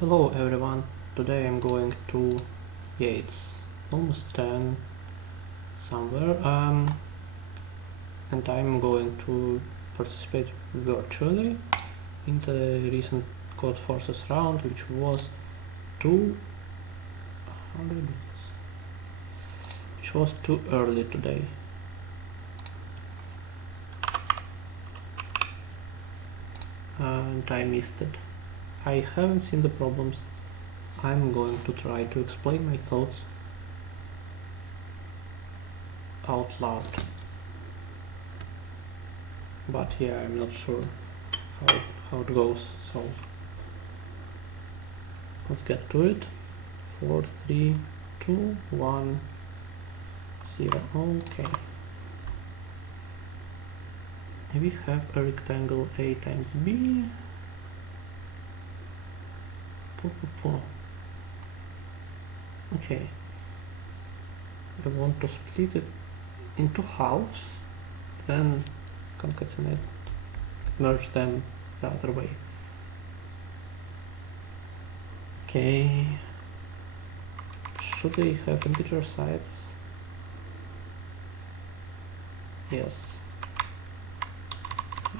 Hello everyone, today I'm going to, it's almost 10 somewhere, and I'm going to participate virtually in the recent Codeforces round, which was 200, which was too early today. And I missed it. I haven't seen the problems. I'm going to try to explain my thoughts out loud. But yeah, I'm not sure how it goes, so let's get to it. 4, 3, 2, 1, 0. Okay. We have a rectangle A times B. Okay. I want to split it into halves, then concatenate, merge them the other way. Okay. Should they have integer sides? Yes.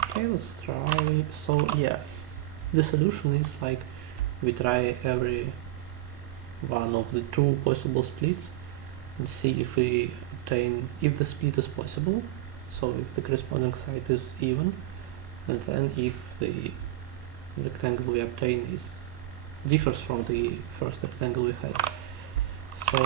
Okay, let's try. So yeah, the solution is like we try every one of the two possible splits and see if we obtain, if the split is possible, so if the corresponding side is even, and then if the rectangle we obtain differs from the first rectangle we had. So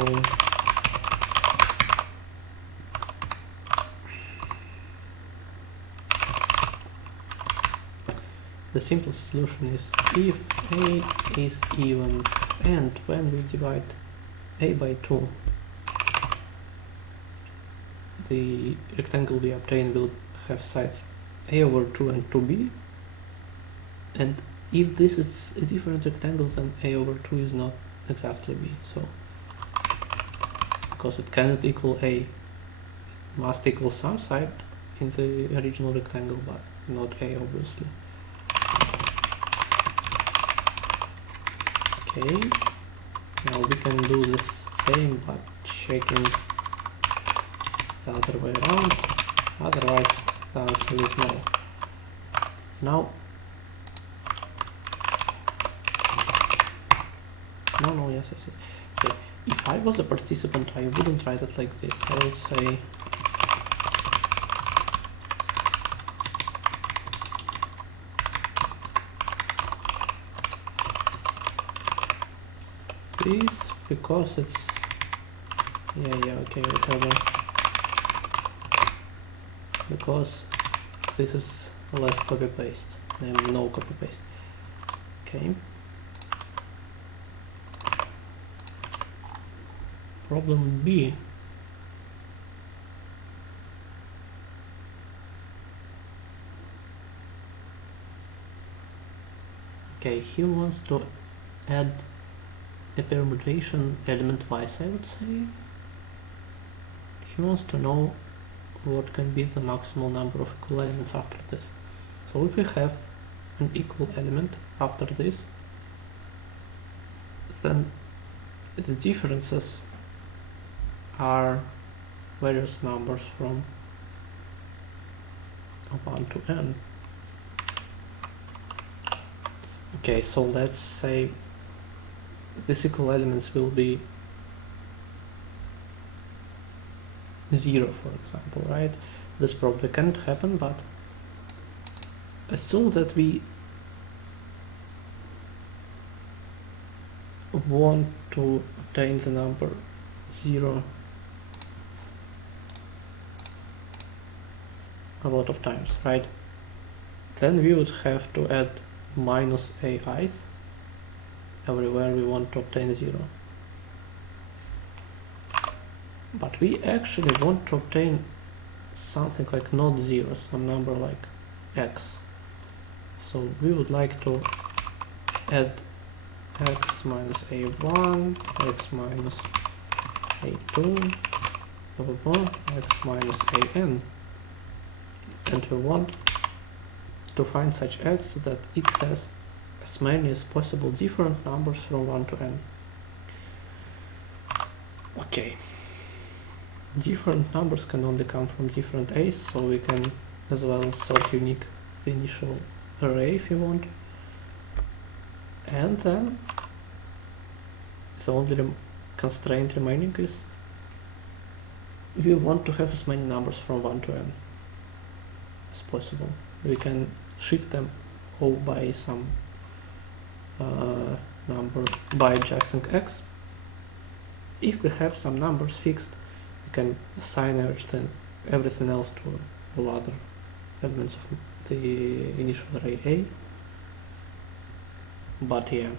the simplest solution is if A is even and when we divide A by 2, the rectangle we obtain will have sides A over 2 and 2B, and if this is a different rectangle, then A over 2 is not exactly B, so because it cannot equal A, it must equal some side in the original rectangle, but not A obviously. Okay, now we can do the same but checking the other way around, otherwise the answer is no. Now, no, yes. Okay. If I was a participant, I wouldn't write it like this. I would say this because it's okay, whatever, because this is less copy paste and no copy paste. Okay, problem B. Okay, he wants to add a permutation element-wise, I would say. He wants to know what can be the maximal number of equal elements after this. So if we have an equal element after this, then the differences are various numbers from 1 to n. Okay, so let's say these equal elements will be 0, for example, right? This probably cannot happen, but assume that we want to obtain the number 0 a lot of times, right? Then we would have to add minus a_ith everywhere we want to obtain 0. But we actually want to obtain something like not 0, some number like x. So we would like to add x minus a1, x minus a2, blah blah blah, x minus an. And we want to find such x that it has as many as possible different numbers from 1 to n. Okay. Different numbers can only come from different a's, so we can as well sort unique the initial array if you want. And then the only constraint remaining is we want to have as many numbers from 1 to n as possible. We can shift them all by some number by adjusting x. If we have some numbers fixed, we can assign everything else to all other elements of the initial array A. But yeah,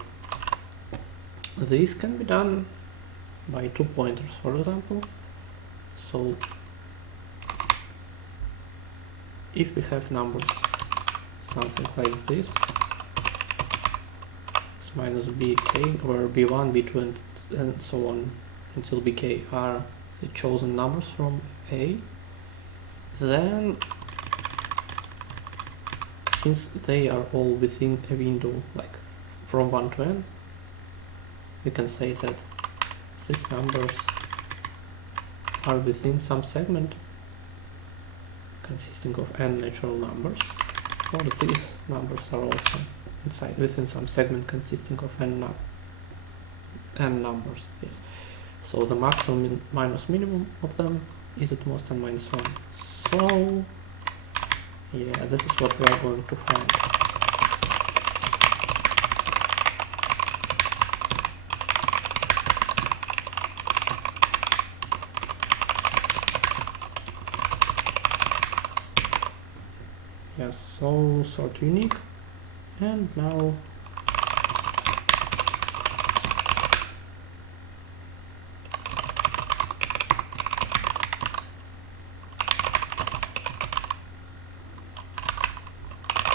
this can be done by 2 pointers, for example. So if we have numbers something like this, s minus bk, or b1, b2, and so on until bk are the chosen numbers from A, then since they are all within a window like from 1 to n, we can say that these numbers are within some segment consisting of n natural numbers, or these numbers are also within some segment consisting of n numbers. Yes. So the maximum minus minimum of them is at most n minus 1. So yeah, this is what we are going to find. Yes, so sort unique, and now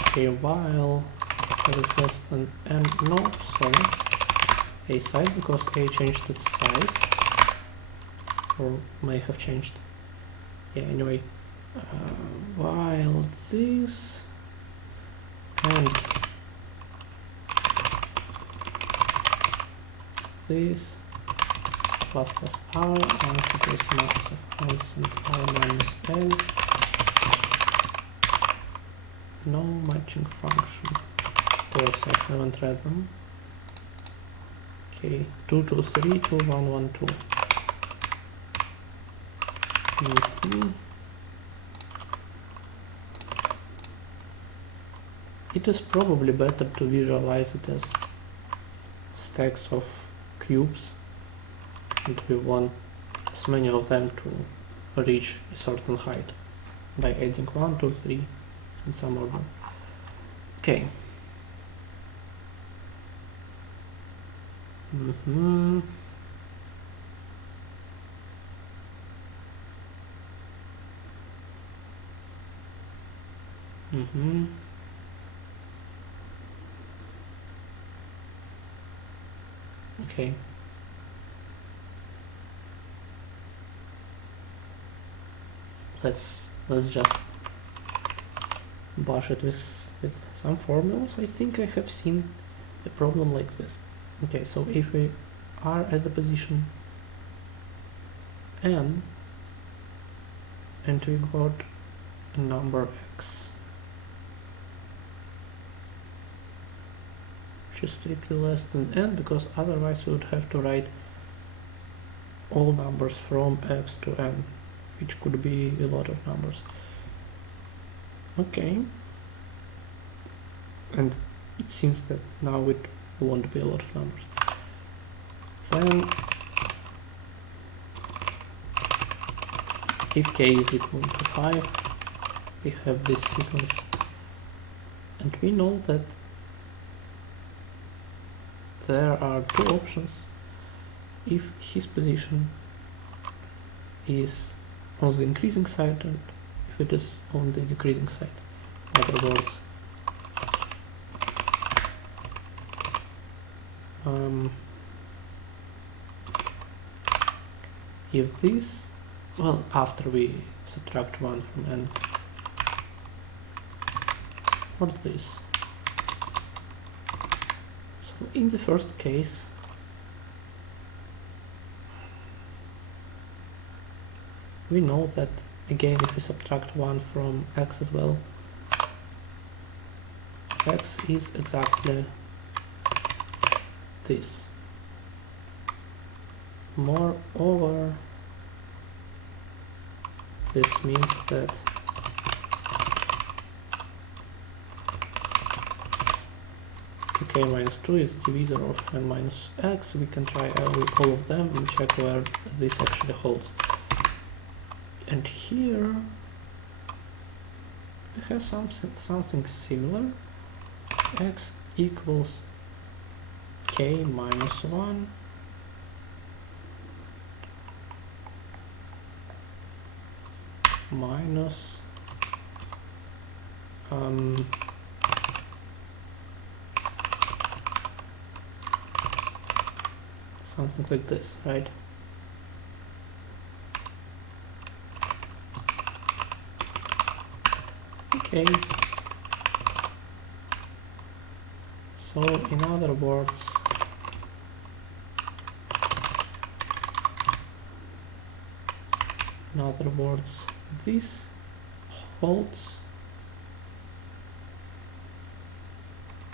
okay, while there is less than n, no, sorry, a side, because a changed its size, or may have changed. Yeah, anyway, while this and this plus r equals max of constant r minus a. No matching function. Of course, I haven't read them. Okay, 2, 2, 3, 2, 1, 1, 2. It is probably better to visualize it as stacks of cubes, and we want as many of them to reach a certain height by adding 1, 2, 3 in some order. Okay. Okay. Let's just bash it with some formulas. I think I have seen a problem like this. Okay, so if we are at the position n and we got a number x, which is strictly less than n, because otherwise we would have to write all numbers from x to n, which could be a lot of numbers. Okay, and it seems that now it won't be a lot of numbers. Then if k is equal to 5, we have this sequence, and we know that there are two options if his position is on the increasing side and if it is on the decreasing side. In other words, if this, well, after we subtract 1 from n, or this, In the first case, we know that again if we subtract 1 from x as well, x is exactly this. Moreover, this means that k minus 2 is the divisor of n minus x. We can try all of them and check where this actually holds. And here we have something similar. X equals k minus 1 minus something like this, right? Okay. So in other words, this holds,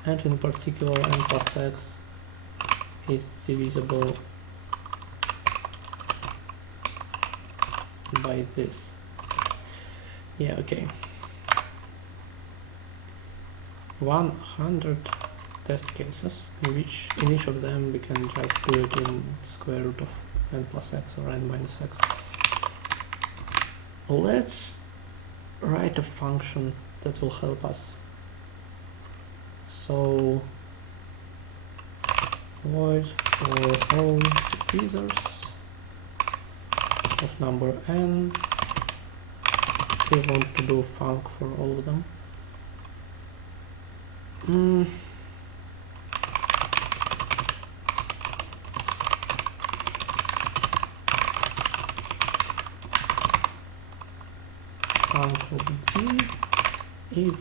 and in particular n plus x is divisible by this. Yeah, okay. 100 test cases in each of them we can just do it in square root of n plus x or n minus x. Let's write a function that will help us. So void for all divisors of number n. We want to do func for all of them. Func of g. If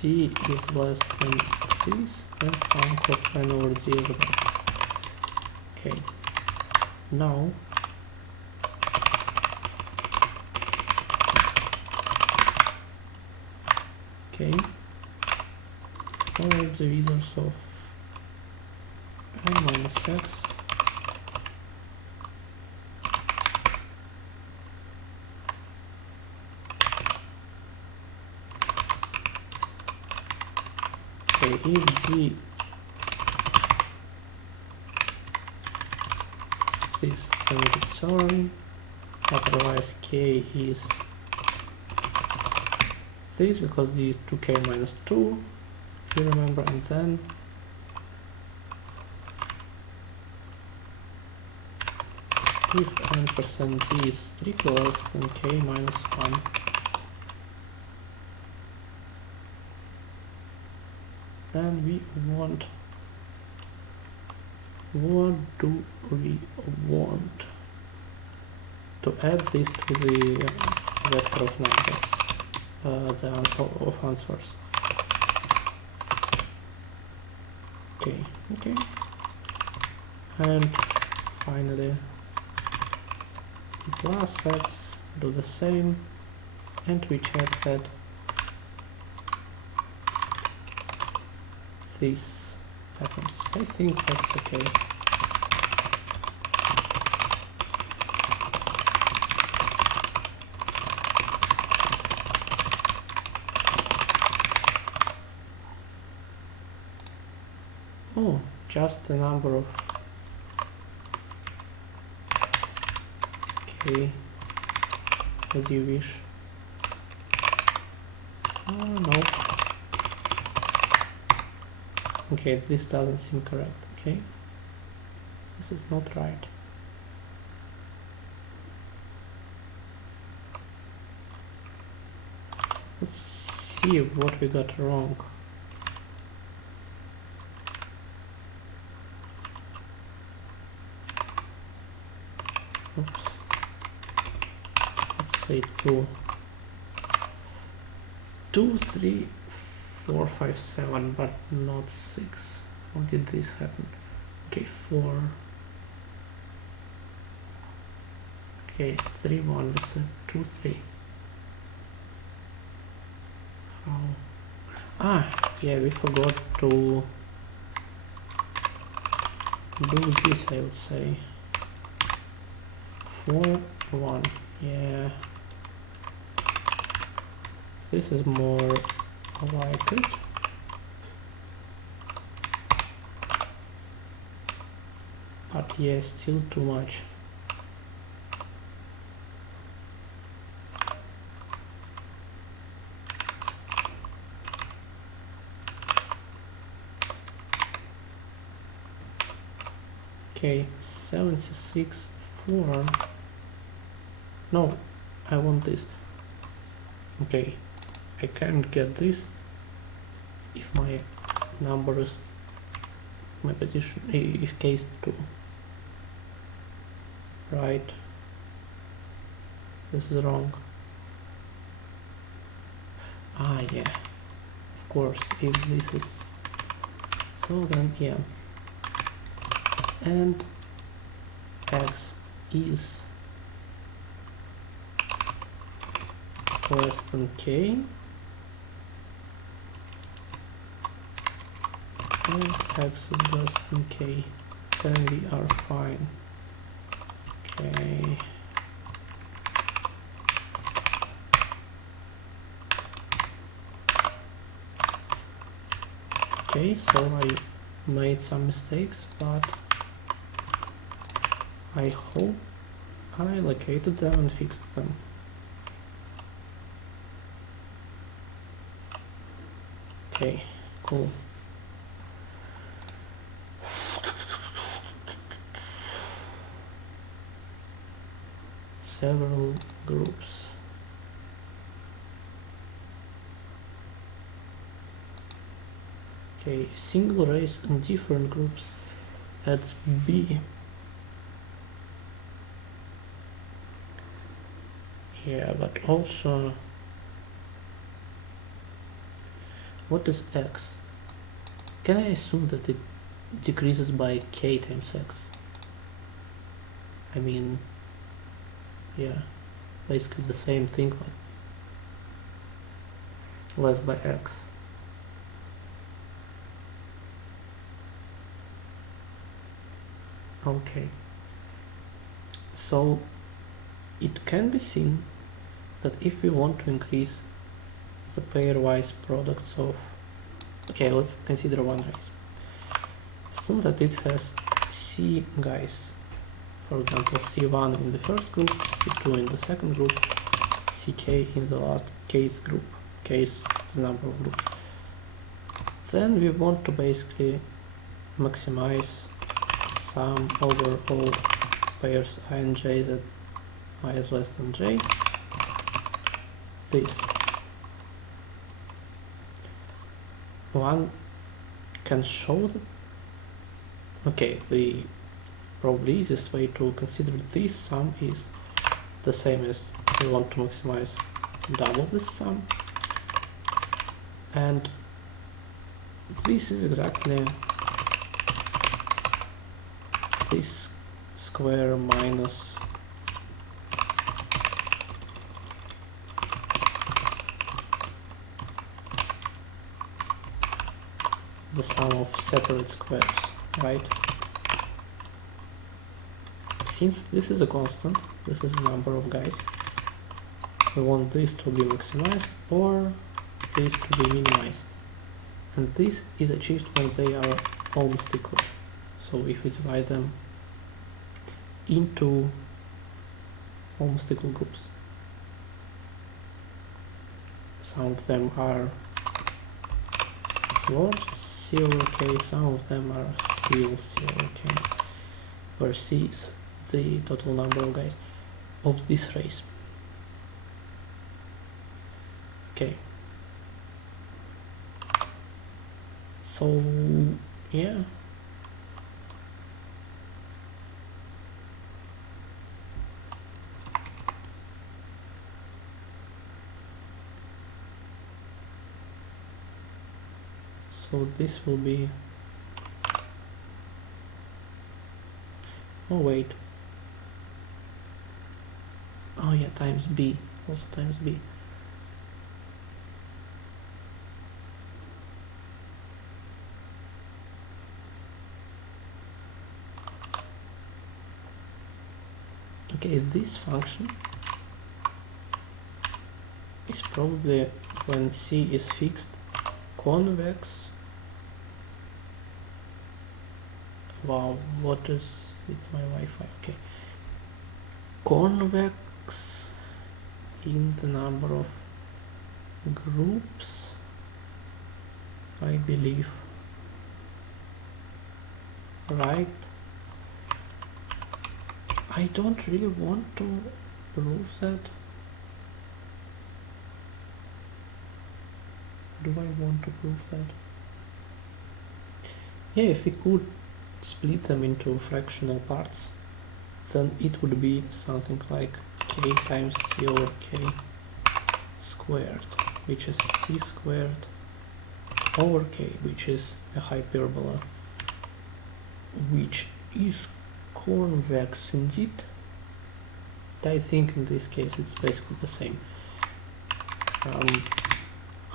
g is less than this, then func of n over g is well. Okay. Now okay. For divisors of n minus x, okay, if g is sorry, otherwise k is this, because d is 2k minus 2, you remember, and then if n% d is strictly less than k minus 1, then we want, what do we want? To add this to the vector of numbers, of answers. Okay, and finally plus x, do the same, and we check that this happens. I think that's okay. Oh, just the number of k as you wish. No. Okay, this doesn't seem correct. Okay, this is not right. Let's see what we got wrong. Oops. Let's say 2, 3, 4, 5, 7, but not 6. How did this happen? Okay, 4. Okay, 3, 1, this is 2, 3. How? Ah, yeah, we forgot to do this, I would say. 4, 1, yeah. This is more like it. But yeah, still too much. Okay, 76, 4. No, I want this. Okay, I can't get this if my number is, my position is case 2. Right, this is wrong. Ah, yeah, of course, if this is so, then yeah. And x is less than k, and x is less than k, then we are fine. Okay. Okay, so I made some mistakes, but I hope I located them and fixed them. Okay, cool. Several groups. Okay, single race in different groups adds B. Yeah, but also, what is x? Can I assume that it decreases by k times x? I mean, yeah, basically the same thing, but less by x. Okay, so it can be seen that if we want to increase the pairwise products of, okay, let's consider one race. Assume that it has C guys, for example C1 in the first group, C2 in the second group, CK in the last case group, case the number of groups. Then we want to basically maximize sum over all pairs I and j that I is less than j. This one can show that, okay, the probably easiest way to consider this sum is the same as we want to maximize double this sum, and this is exactly this square minus the sum of separate squares, right? Since this is a constant, this is a number of guys, we want this to be maximized or this to be minimized, and this is achieved when they are almost equal. So if we divide them into almost equal groups, some of them are floors, 0k, some of them are seal 0k, where C is the total number of guys of this race. Okay, so yeah, so this will be Oh wait. Oh yeah, times b. Also times b. Okay, this function is probably, when c is fixed, convex. Wow, what is with my Wi-Fi? Okay, convex in the number of groups, I believe. Right? I don't really want to prove that. Do I want to prove that? Yeah, if we could split them into fractional parts, then it would be something like k times c over k squared, which is c squared over k, which is a hyperbola, which is convex indeed. I think in this case it's basically the same.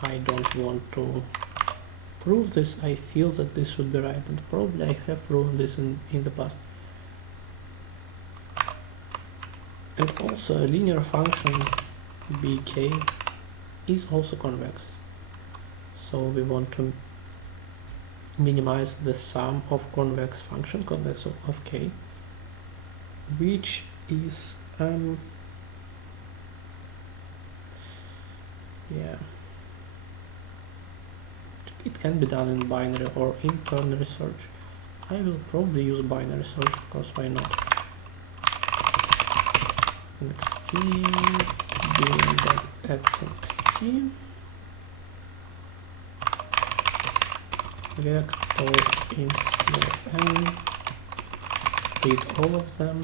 I don't want to prove this. I feel that this should be right, and probably I have proven this in the past. And also a linear function bk is also convex, so we want to minimize the sum of convex function, convex of k, which is yeah, it can be done in binary or in ternary search. I will probably use binary search because why not? Xt doing that x xt vector in c of n, read all of them.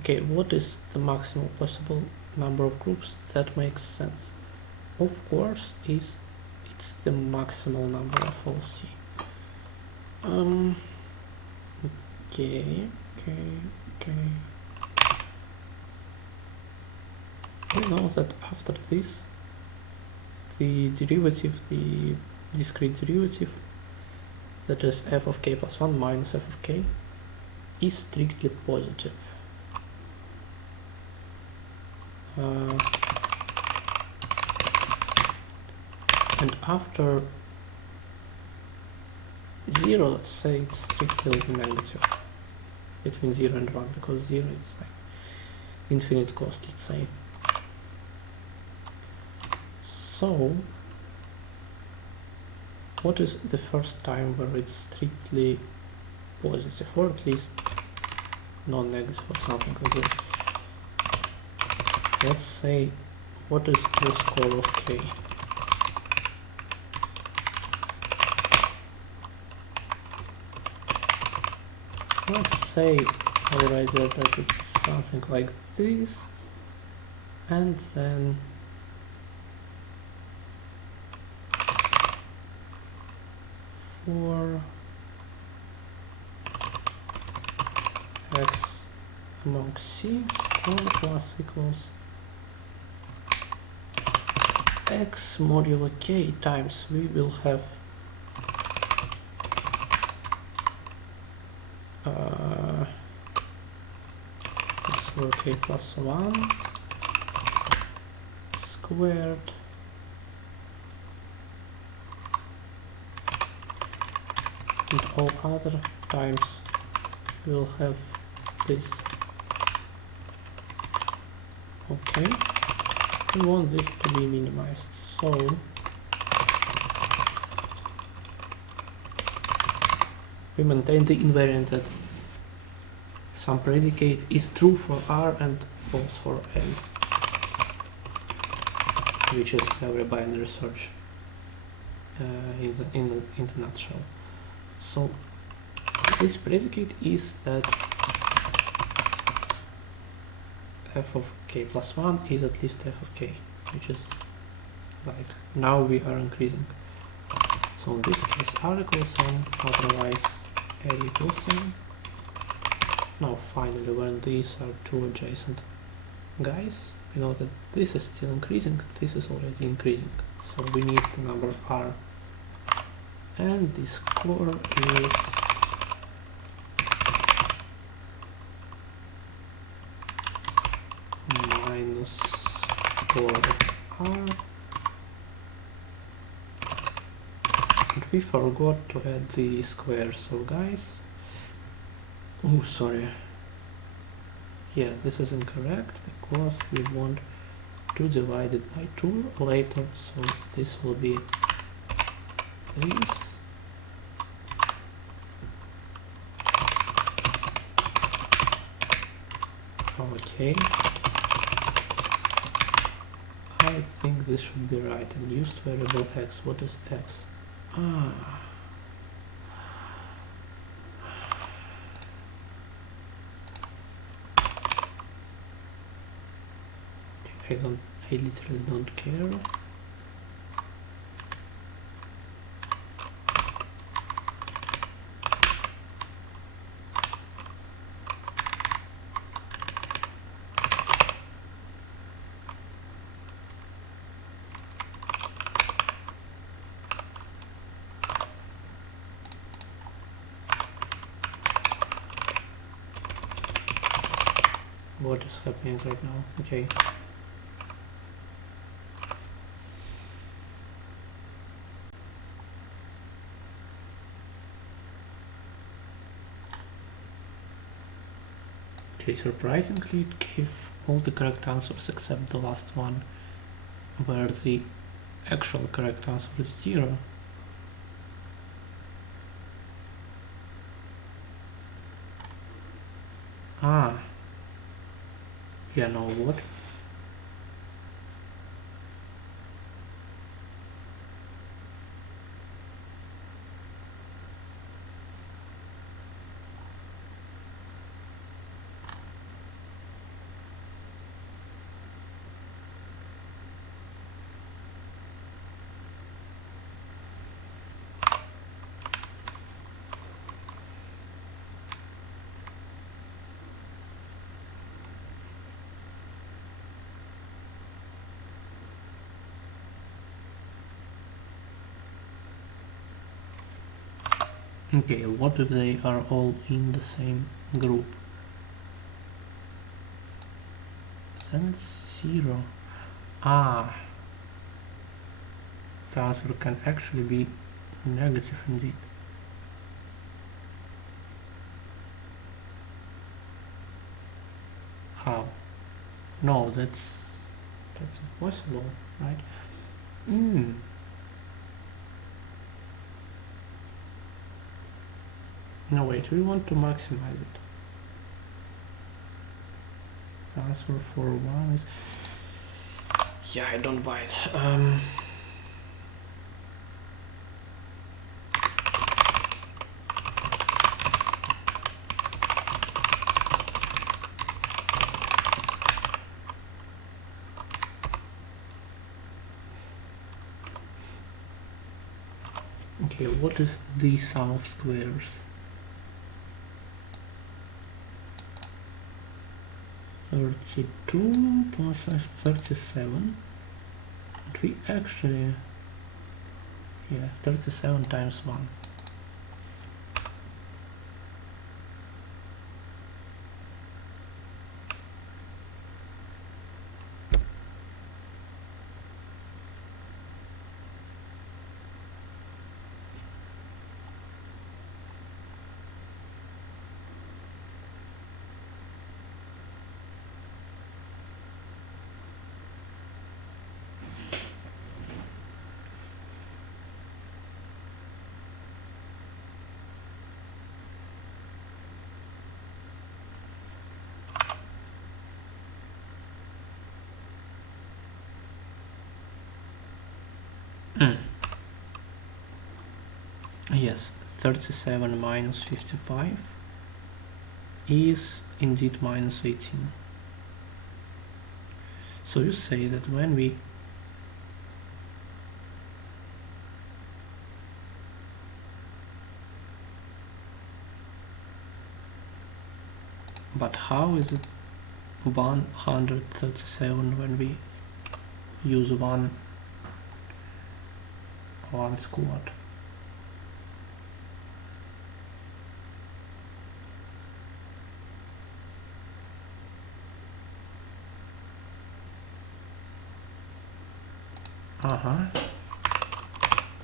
Okay, what is the maximum possible number of groups? That makes sense. Of course, it's the maximal number of all c. Okay. We know that after this, the derivative, the discrete derivative, that is f of k plus 1 minus f of k, is strictly positive. And after 0, let's say it's strictly negative between 0 and 1, because 0 is like infinite cost, let's say. So what is the first time where it's strictly positive, or at least non-negative or something like this? Let's say, what is the score of k? Let's say I'll write that it's something like this, and then for x among c, square plus equals x modulo k times, we will have x over k plus 1 squared and all other times we'll have this. Okay, we want this to be minimized, so we maintain the invariant that some predicate is true for R and false for N, which is every binary search in the nutshell. So this predicate is that f of k plus 1 is at least f of k, which is like, now we are increasing. So in this case R equals n, otherwise add equal sign. Now finally, when these are two adjacent guys, you know that this is still increasing, this is already increasing. So we need the number r, and the score is minus score of r. And we forgot to add the square, so guys, oh sorry, yeah, this is incorrect because we want to divide it by 2 later, so this will be this. Okay, I think this should be right. And used variable x, what is x? Ah, I literally don't care. What is happening right now? Okay. Okay, surprisingly it gave all the correct answers except the last one, where the actual correct answer is 0. Ah. Yeah, now what? Okay, what if they are all in the same group? Then it's 0. Ah, the answer can actually be negative indeed. How? No, that's impossible, right? No, wait, we want to maximize it. Answer for 1 is... Yeah, I don't buy it. Okay, what is the sum of squares? (32 plus 37). But we actually... yeah, 37 times 1. Yes, 37 minus 55 is indeed minus 18. So you say that when we But how is it 137 when we use one squad?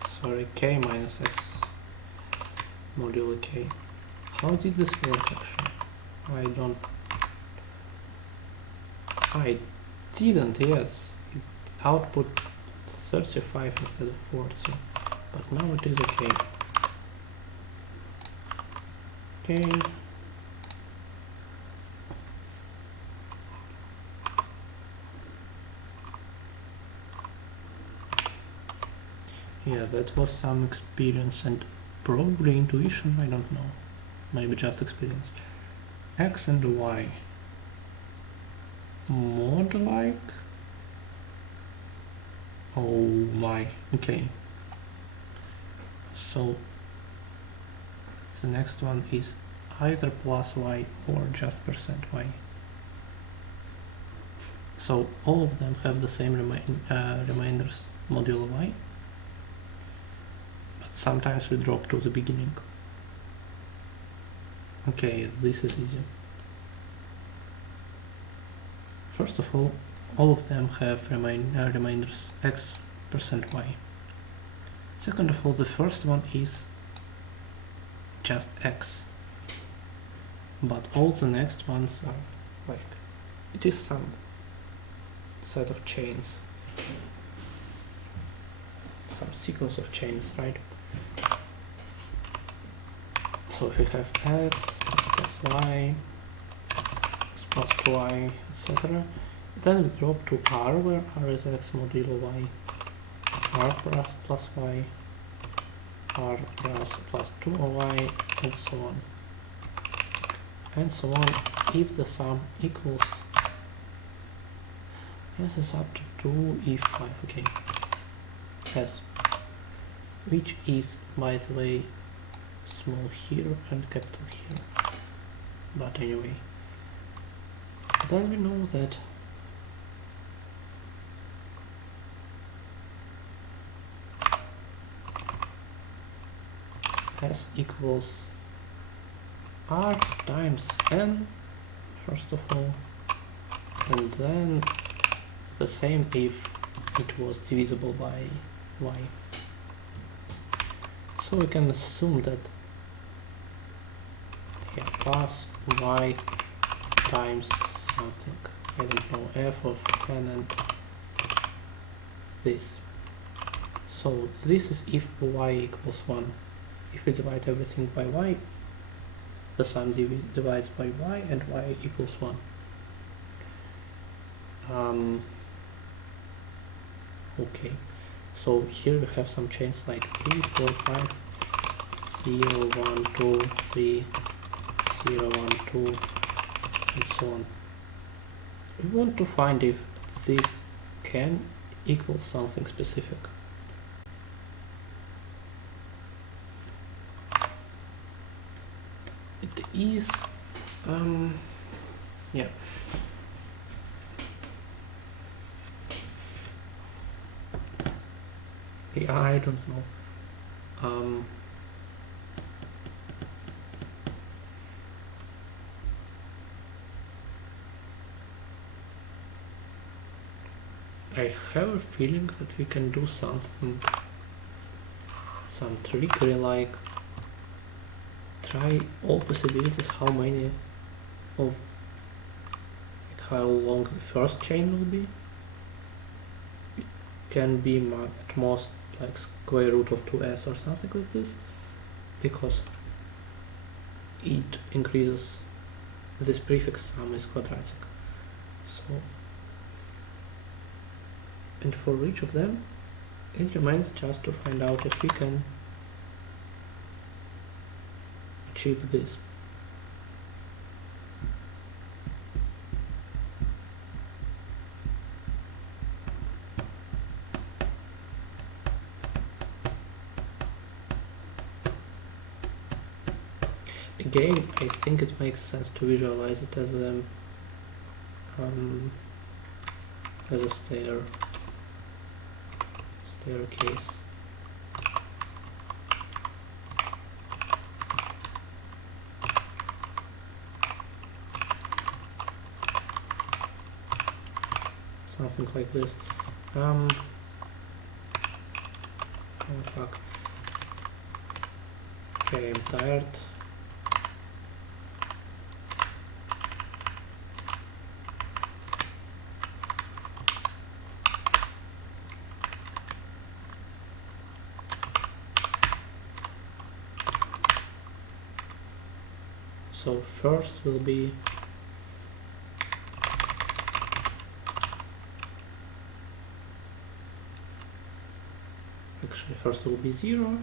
Sorry, k minus x modulo k. How did this work actually? I didn't, yes. It output 35 instead of 40, but now it is okay. Okay. Yeah, that was some experience and probably intuition, I don't know. Maybe just experience. X and Y. Mod like? Oh my, okay. So the next one is either plus y or just percent %y. So all of them have the same reminders modulo y, but sometimes we drop to the beginning. Okay, this is easy. First of all of them have reminders x percent %y. Second of all, the first one is just x, but all the next ones are like, it is some set of chains, some sequence of chains, right? So if we have x plus y, x plus 2y, etc., then we drop to r, where r is x modulo y, r plus y, r plus 2y, and so on. And so on, if the sum equals, this is up to 2 if 5, okay, s, which is, by the way, small here and capital here, but anyway, then we know that s equals r times n, first of all, and then the same if it was divisible by y. So we can assume that plus y times something, I don't know, f of n and this. So this is if y equals 1. If we divide everything by y, the sum divides by y and y equals 1. Okay, so here we have some chains like 3, 4, 5, 0, 1, 2, 3, 0, 1, 2, and so on. We want to find if this can equal something specific. It is, yeah. Yeah, I don't know. I have a feeling that we can do something, some trickery like try all possibilities, how long the first chain will be. It can be at most like square root of 2s or something like this, because it increases, this prefix sum is quadratic. So, and for each of them it remains just to find out if we can achieve this. Again, I think it makes sense to visualize it as a staircase. Something like this. Oh fuck. Okay, I'm tired. So first will be first will be 0,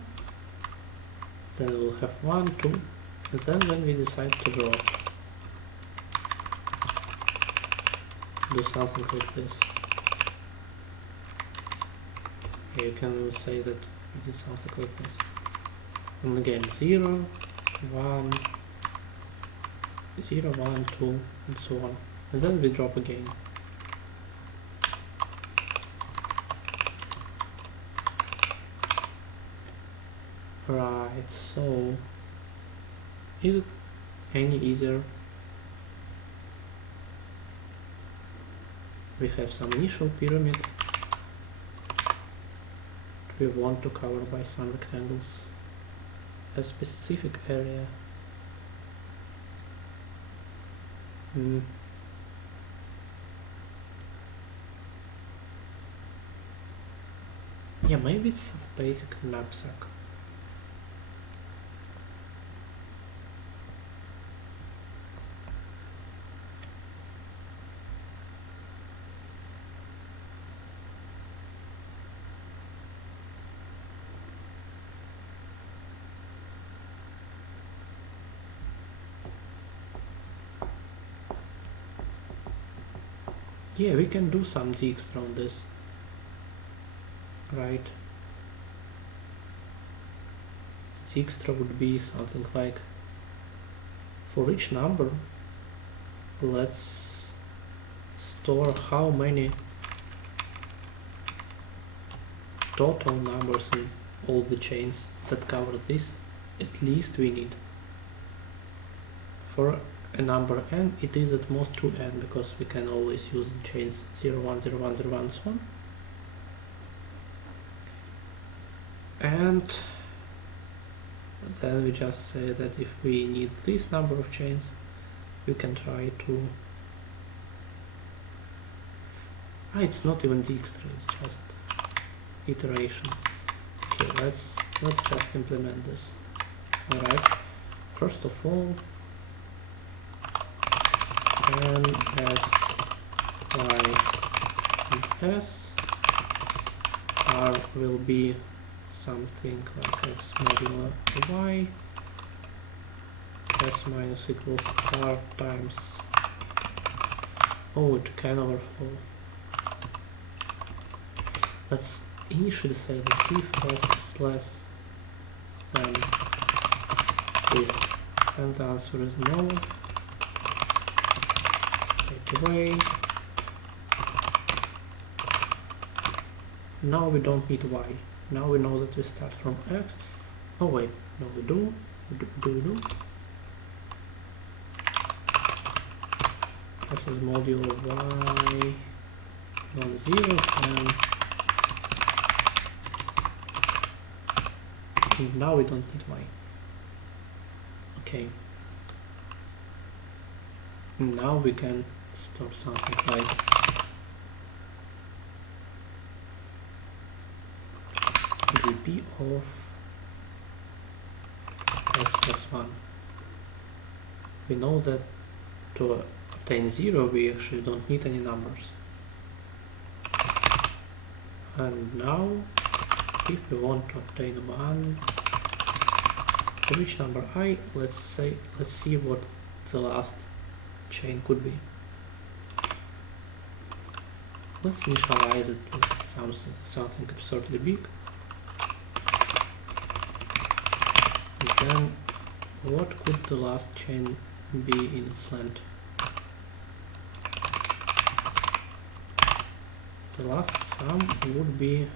then we'll have 1, 2, and then when we decide to drop, do something like this. You can say that we did something like this. And again 0, 1, 0, 1, 2, and so on. And then we drop again. Right, so is it any easier? We have some initial pyramid we want to cover by some rectangles, a specific area. Yeah, maybe it's a basic knapsack. Yeah, we can do some Dijkstra on this, right? Dijkstra would be something like, for each number, let's store how many total numbers in all the chains that cover this at least we need. For a number n, it is at most 2n, because we can always use the chains 0, 1, 0, 1, 0, 1, and so on. And then we just say that if we need this number of chains, we can try to... it's not even Dijkstra, it's just iteration. Okay, let's just implement this. Alright, first of all, n x y and s r will be something like x modulo y, s minus equals r times, it can overflow. Let's initially say that if s is less than this, and the answer is no, straight away. Now we don't need y. Now we know that we start from x. Oh wait, no we do. This is modulo y on 0 and now we don't need y. Okay. Now we can store something like dp of s plus 1. We know that to obtain 0 we actually don't need any numbers. And now if we want to obtain 1 for each number I, let's see what the last chain could be. Let's initialize it with something absurdly big. And then what could the last chain be in its length? The last sum would be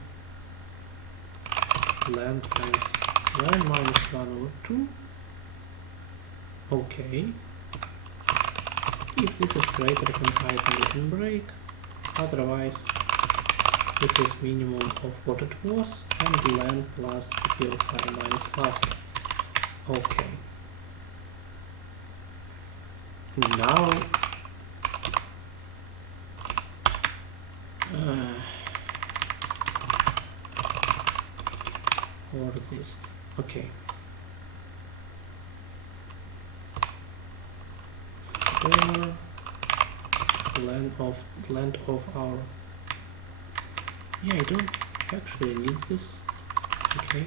length times 1 minus 1 over 2. Okay. If this is greater than height, then we can break. Otherwise, it is minimum of what it was, and length plus dp of I minus last. Okay. Now or this. Okay. For length of our, yeah, I don't actually need this. Okay.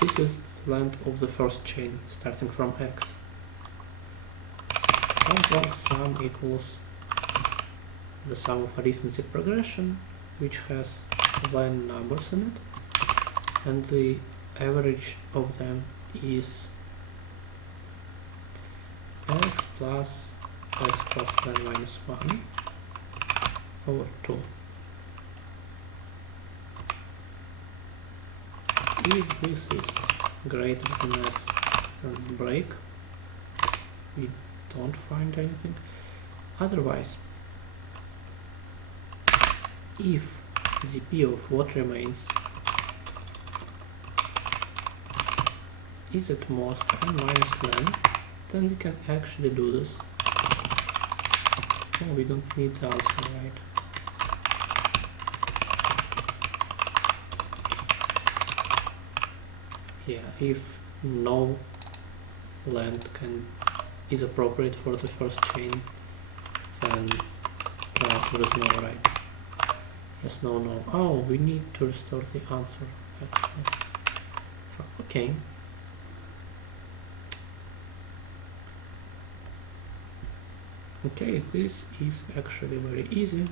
This is length of the first chain starting from x. Sum equals the sum of arithmetic progression, which has n numbers in it, and the average of them is x plus n minus 1 over 2. If this is greater than s, then break. We don't find anything. Otherwise, if the p of what remains is at most n minus n, then we can actually do this. Oh, we don't need the answer, right? Yeah, if no length is appropriate for the first chain, then the answer is no, right? Yes, no, no. Oh, we need to restore the answer, actually. Okay. Okay, this is actually very easy.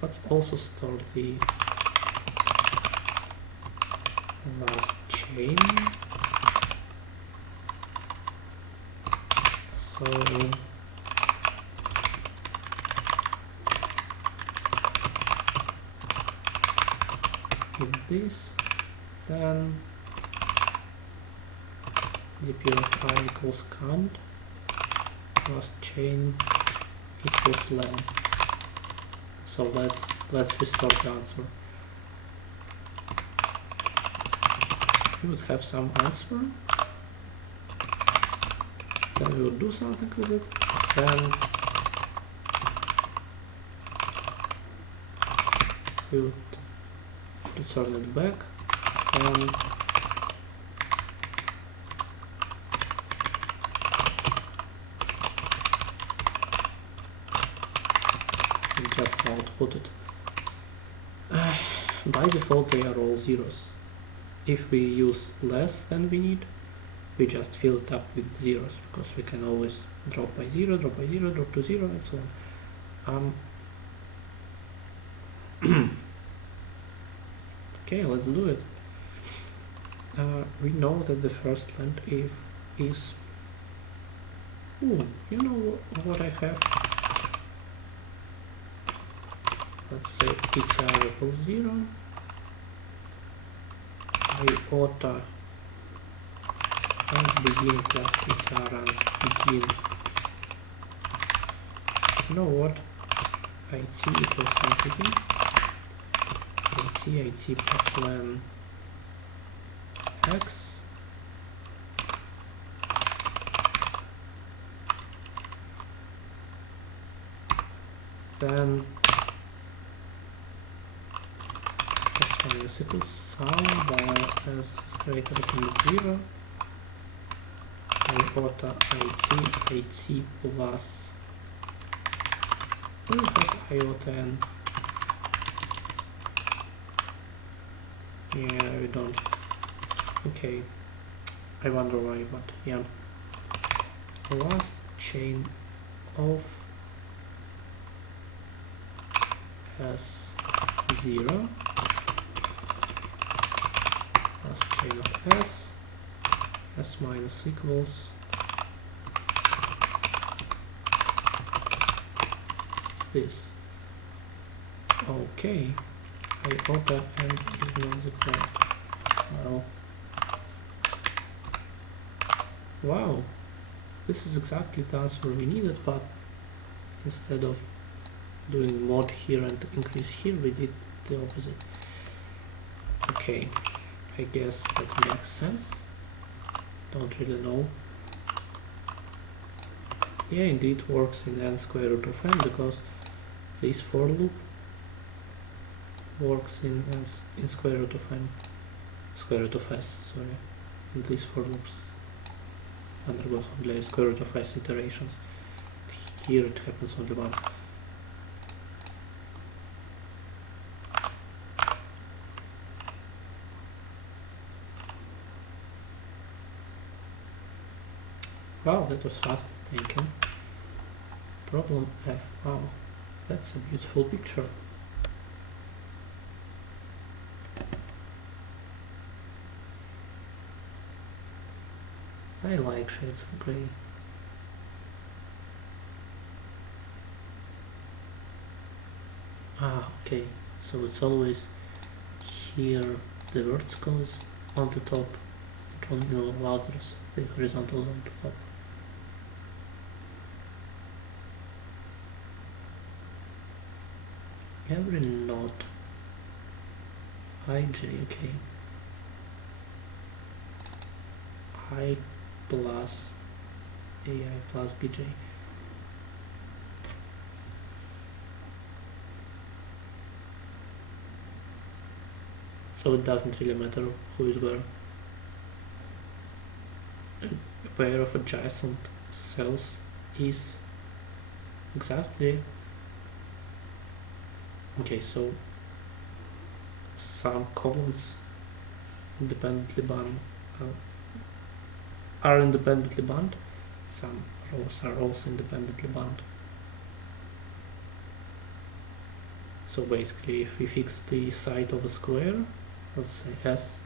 Let's also store the last chain. So with this, then dp of I equals count, last chain equals length. So let's restore the answer. We would have some answer, then we would do something with it, then we would return it back, and just output it. By default they are all zeros. If we use less than we need, we just fill it up with zeros, because we can always drop by 0, drop by 0, drop to 0, and so on. Okay, let's do it. We know that the first length is you know what I have? Let's say ptr equals 0, iota and begin plus ptr and begin. You know what? it equals something. it plus len x then s1 is equals sum while s is greater than 0 iota it plus we have iota n. Yeah, we don't. Okay, I wonder why, but yeah. Last chain of S0 plus chain of s minus equals this. Okay, iota n is not the correct. Well, wow, this is exactly the answer we needed, but instead of doing mod here and increase here, we did the opposite. Okay, I guess that makes sense. Don't really know. Yeah, indeed works in n square root of n, because this for loop works in square root of n, square root of s, sorry. And this for loops undergoes only square root of s iterations. Here it happens only once. Wow, that was fast thinking. Problem F. Wow, that's a beautiful picture. I like shades of grey. Okay, so it's always here the vertical is on the top, and on the others the horizontal is on the top. Every node ij, okay, I plus ai plus bj. So it doesn't really matter who is where. A pair of adjacent cells is exactly okay. So some columns independently bound are independently bound. Some rows are also independently bound. So basically, if we fix the side of a square, let's say S,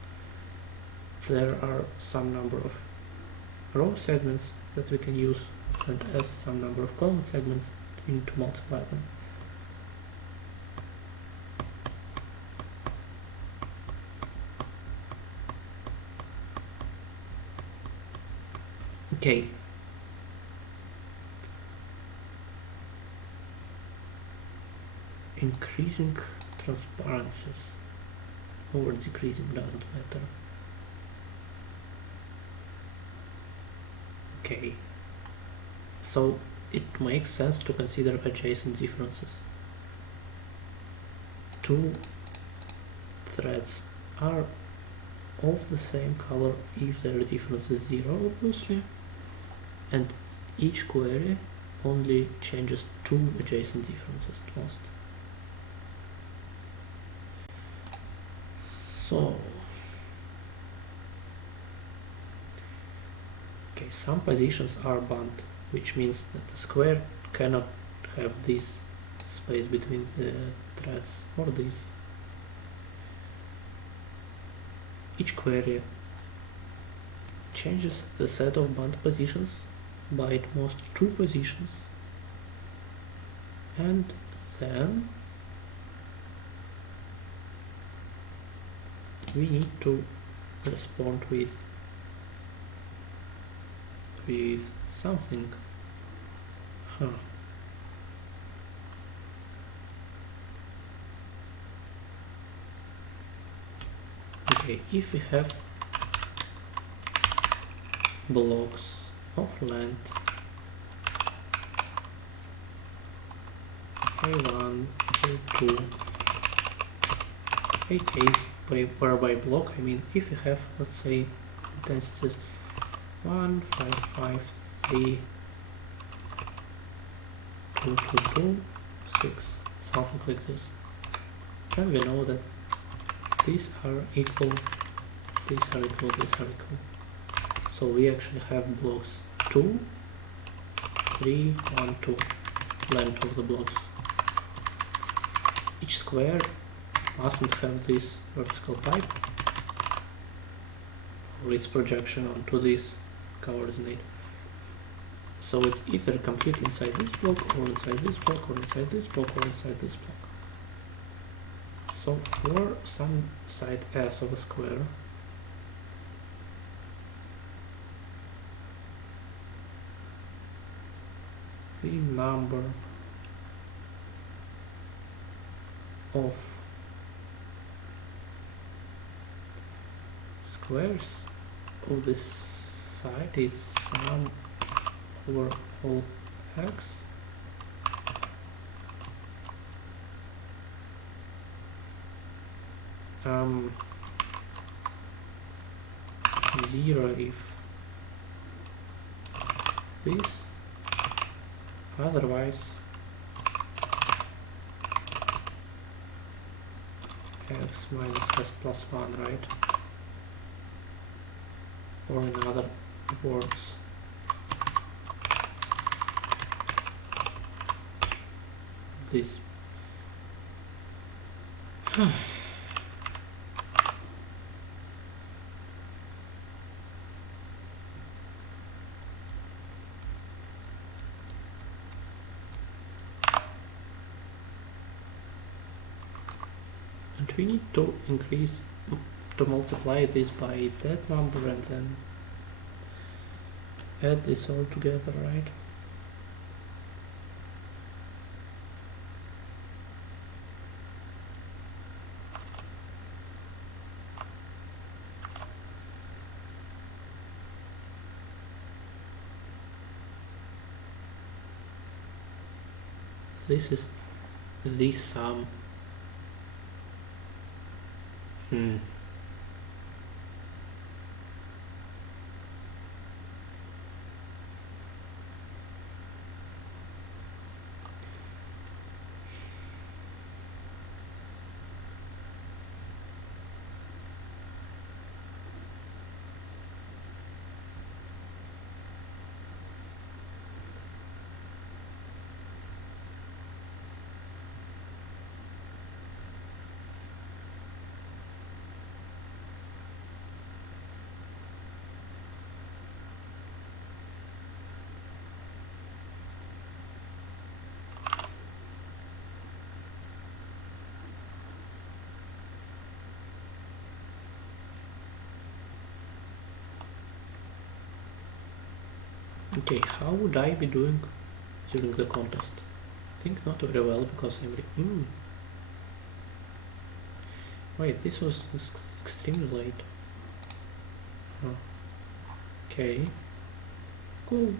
there are some number of row segments that we can use, and S some number of column segments. We need to multiply them. Okay. Increasing transparencies or decreasing doesn't matter. Okay, so it makes sense to consider adjacent differences. Two threads are of the same color if their difference is 0, obviously, and each query only changes two adjacent differences at most. So, okay, some positions are bound, which means that the square cannot have this space between the threads or this. Each query changes the set of bound positions by at most two positions, and then we need to respond with something. Okay, if we have blocks of length A1, A2, AK, by block I mean if you have, let's say, intensities 1, 5, 5, 3, 2, 2, 2, 6, something like this, then we know that these are equal, these are equal, these are equal. So we actually have blocks 2, 3, 1, 2, length of the blocks. Each square mustn't have this vertical pipe, or its projection onto this coordinate. So it's either completely inside this block, or inside this block, or inside this block, or inside this block. So for some side S of a square, the number of squares of this side is sum over all x zero if this, otherwise x minus s plus 1, right? Or in other words, this. And we need to multiply this by that number and then add this all together, right? This is the sum. Okay, how would I be doing during the contest? I think not very well, because I'm... Wait, this was extremely late. Oh. Okay. Cool.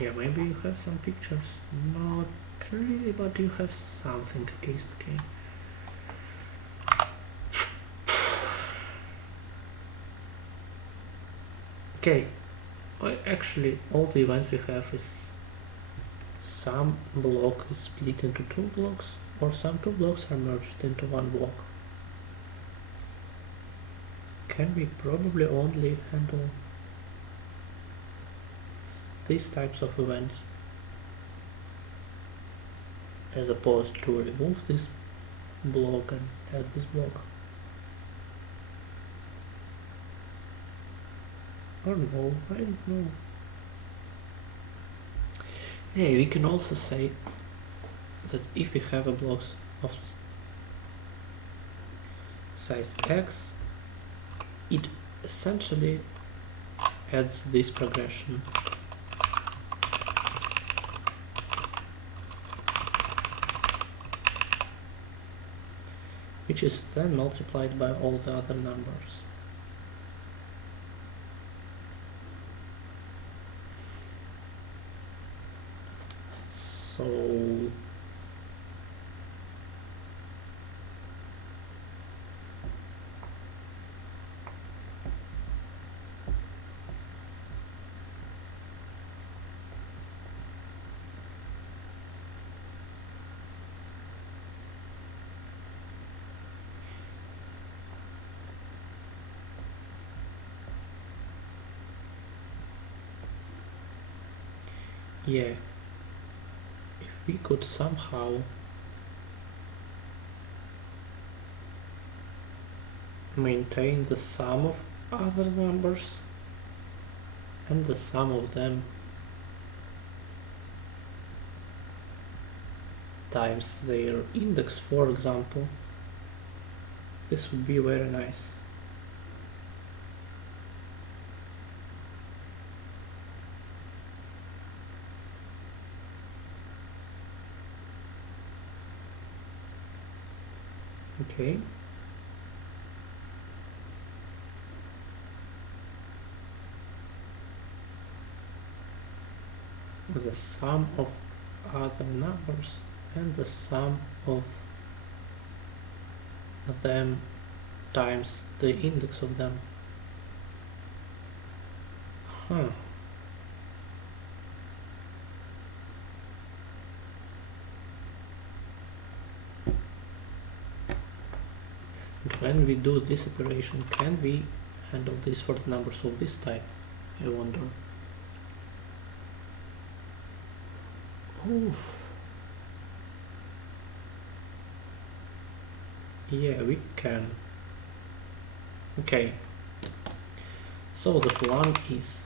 Yeah, maybe you have some pictures. Not really, but you have something at least, okay. Okay, well, actually all the events we have is some block is split into two blocks, or some two blocks are merged into one block. Can we probably only handle these types of events, as opposed to remove this block and add this block? Or no, I don't know. Hey, we can also say that if we have a block of size x, it essentially adds this progression. Which is then multiplied by all the other numbers. So yeah, we could somehow maintain the sum of other numbers and the sum of them times their index, for example. This would be very nice. Okay. The sum of other numbers and the sum of them times the index of them. Huh. And when we do this operation, can we handle this for the numbers of this type? I wonder. Oof. Yeah, we can. Okay. So the plan is,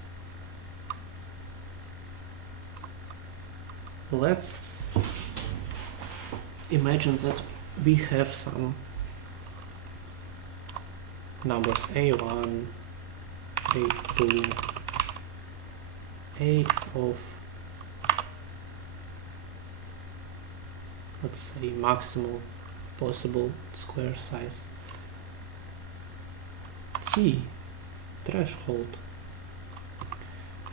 let's imagine that we have some numbers a1, a2, a of, let's say, maximal possible square size, c threshold,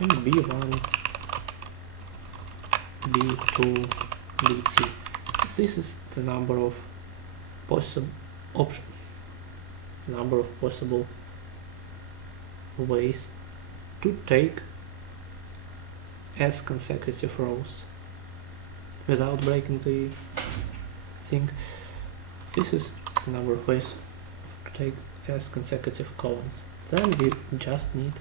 and b1, b2, bt. This is the number of possible ways to take as consecutive rows without breaking the thing. This is the number of ways to take as consecutive columns. Then we just need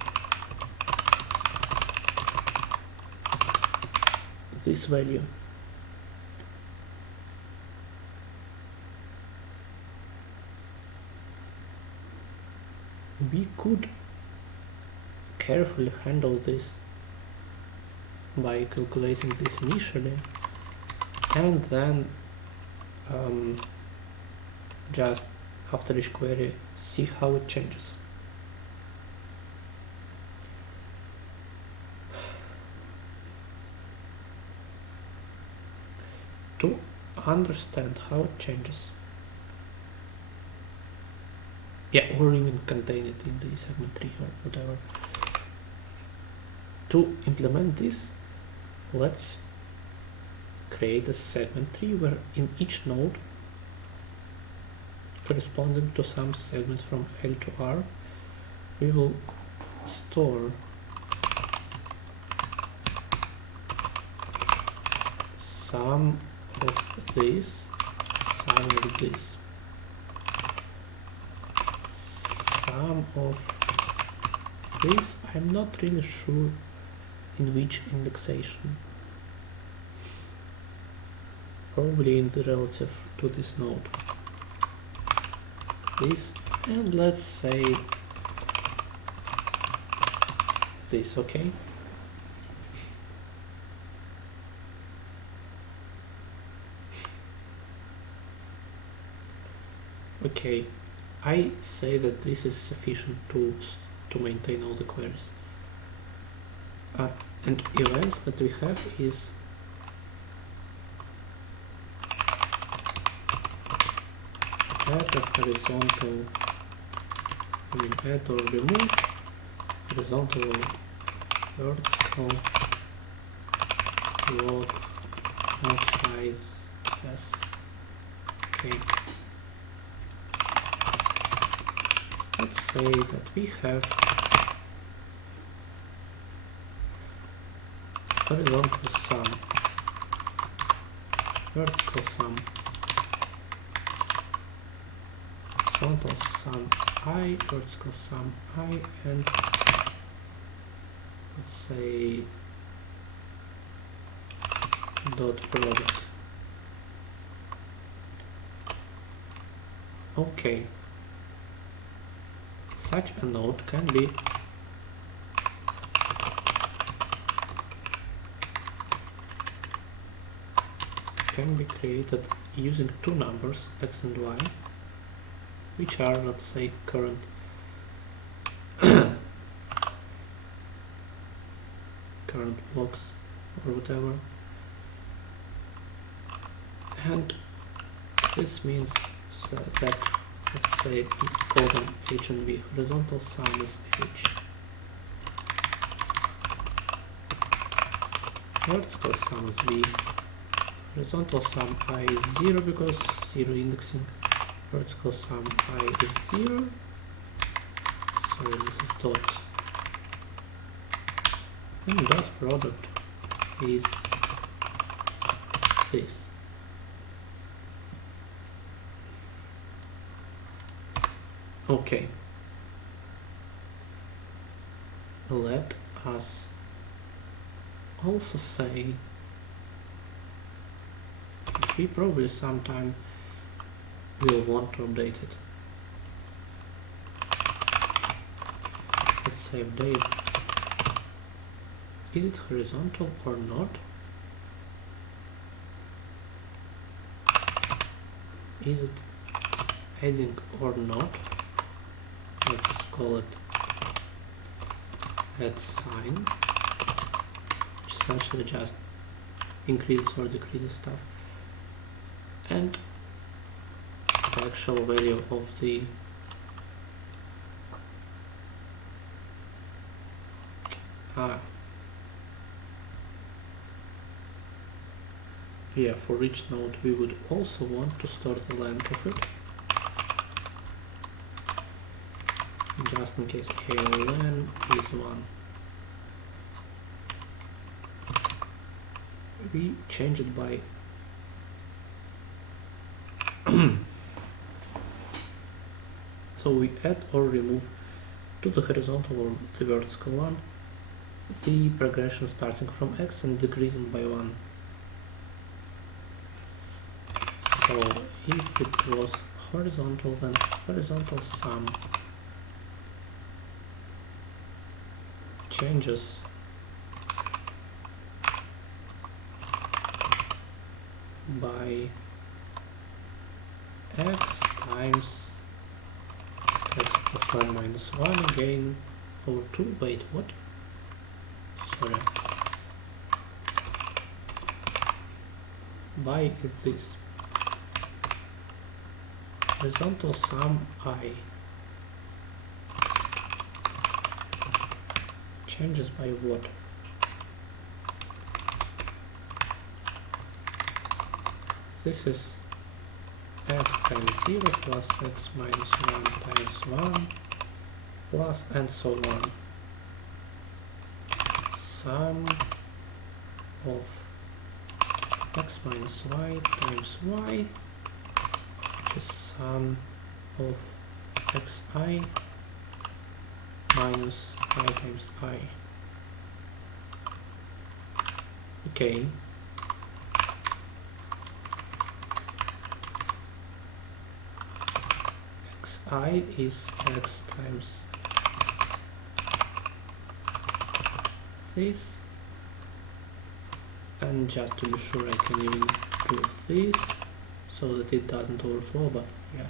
this value. We could carefully handle this by calculating this initially and then just after each query see how it changes. To understand how it changes, or even contain it in the segment tree or whatever. To implement this, let's create a segment tree where in each node corresponding to some segment from L to R, we will store sum of this, sum of this, sum of this. I'm not really sure in which indexation, probably in the relative to this node. This, and let's say this, okay? Okay, I say that this is sufficient to maintain all the queries. And events that we have is add a horizontal, add or remove horizontal or vertical log of size s. Okay. Let's say that we have horizontal sum, vertical sum, horizontal sum I, vertical sum I, and let's say dot product. Okay, such a node can be created using two numbers, x and y, which are, let's say, current current blocks or whatever, and this means that, let's say, call them h and b. Horizontal sum is h, vertical sum is b, horizontal sum I is 0 because 0 indexing, vertical sum I is 0, sorry, this is dot, and dot product is this. Okay, let us also say we probably sometime will want to update it. Let's say update. Is it horizontal or not? Is it adding or not? Let's call it add sign, which essentially just increases or decreases stuff, and the actual value of the yeah, for each node we would also want to store the length of it, just in case. Okay, len is 1. We change it by so we add or remove to the horizontal or the vertical one the progression starting from x and decreasing by 1. So if it was horizontal, then horizontal sum changes by x times x plus 1 minus 1 again over 2. Wait, what? Sorry. By this. Horizontal sum I changes by what? This is x times 0 plus x minus 1 times 1 plus and so on. Sum of x minus y times y, which is sum of xi minus I times I. Okay. Xi is x times this, and just to be sure I can even do this so that it doesn't overflow, but yeah.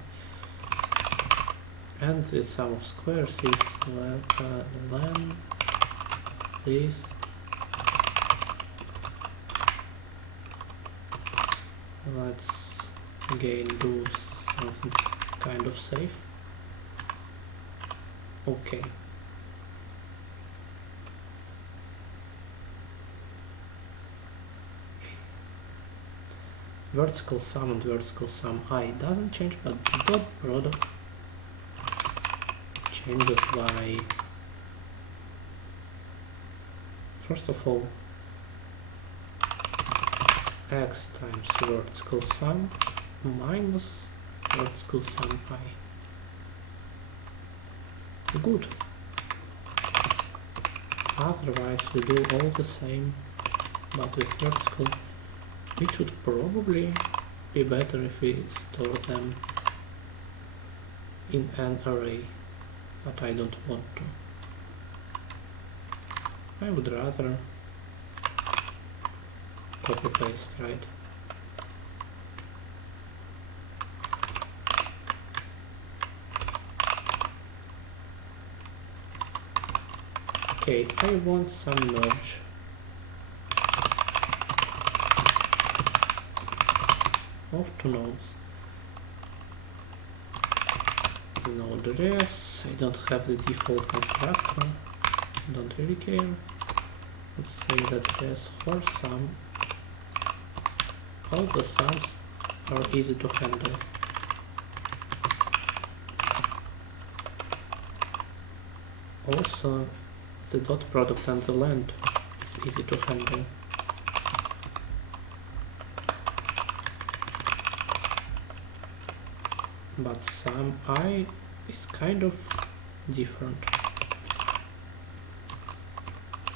And the sum of squares is len this let's again do something kind of safe. Okay. Vertical sum and vertical sum I doesn't change, but the dot product changes by, first of all, x times vertical sum minus vertical sum I. Good. Otherwise we do all the same, but with vertical It should probably be better if we store them in an array, but I don't want to. I would rather copy paste, right? Okay, I want some merge. Of two nodes. Node.js, I don't have the default constructor, don't really care. Let's say that yes, for sum, all the sums are easy to handle. Also, the dot product and the length is easy to handle. But sum I is kind of different.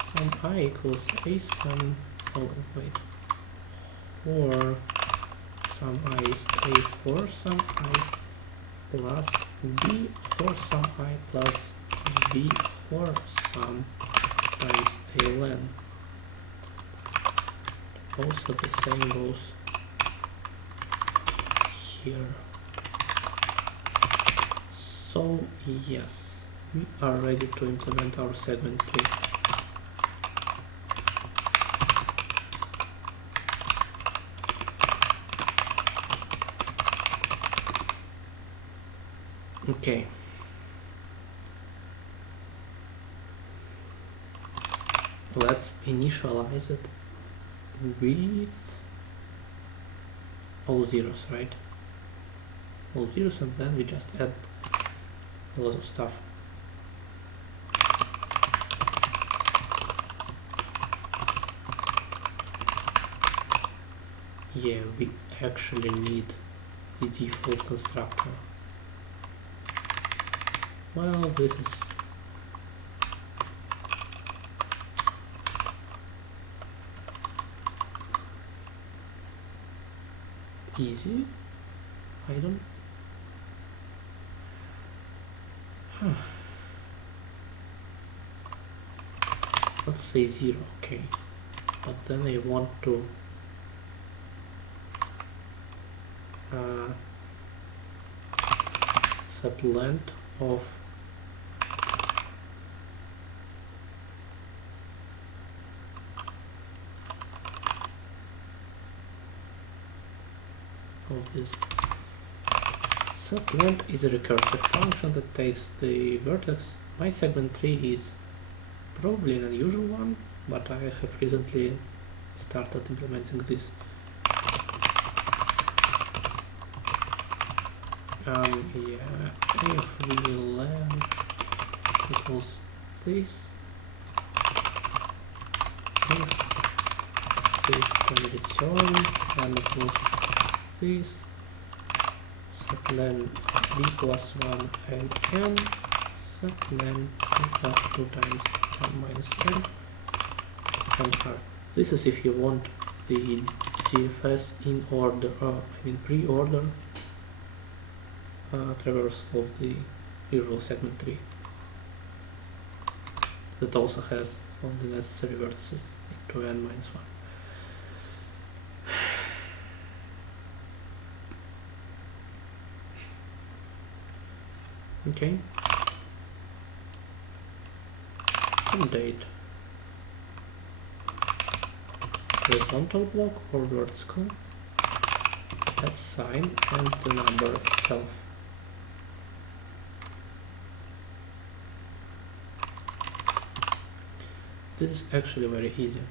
Sum I equals a sum, oh wait, or sum I is a for sum I plus b for sum I plus b for sum times a len. Also the same goes here. So yes, we are ready to implement our segment 3. Okay. Let's initialize it with all zeros, right? All zeros, and then we just add a lot of stuff. Yeah, we actually need the default constructor. Well, this is easy. I don't. Let's say 0, okay. But then I want to set length of this. Set length is a recursive function that takes the vertex. My segment 3 is probably an unusual one, but I have recently started implementing this. Yeah, if we length equals this, if this can its own, and equals this, set len b plus 1 and n, set len equals 2 times n minus n and r. This is if you want the GFS in order, pre-order traverse of the usual segment 3 that also has all the necessary vertices to n minus 1. Okay. Update. Horizontal block or vertical. That sign and the number itself. This is actually very easy.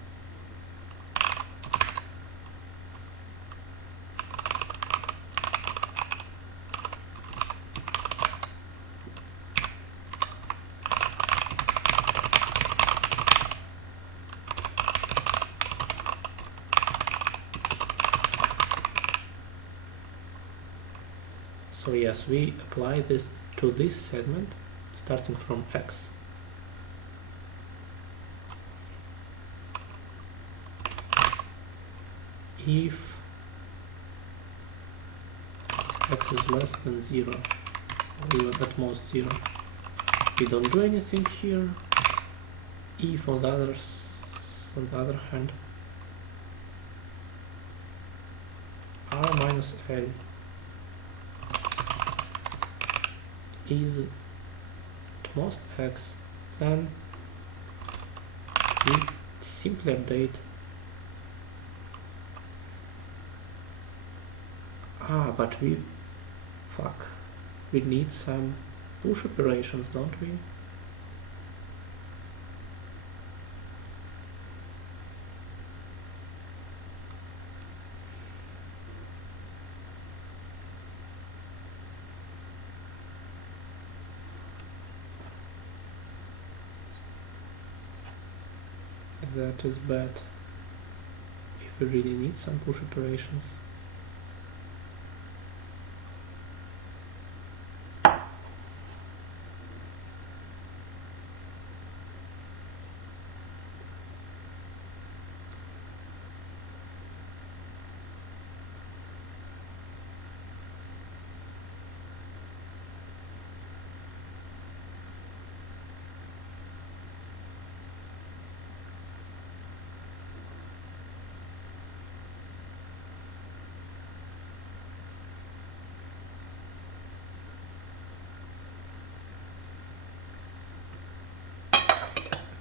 So yes, we apply this to this segment starting from X. if x is less than 0, or even at most 0, we don't do anything here. If on the other hand, r minus l is at most x, then we simply update. But we need some push operations, don't we? That is bad if we really need some push operations.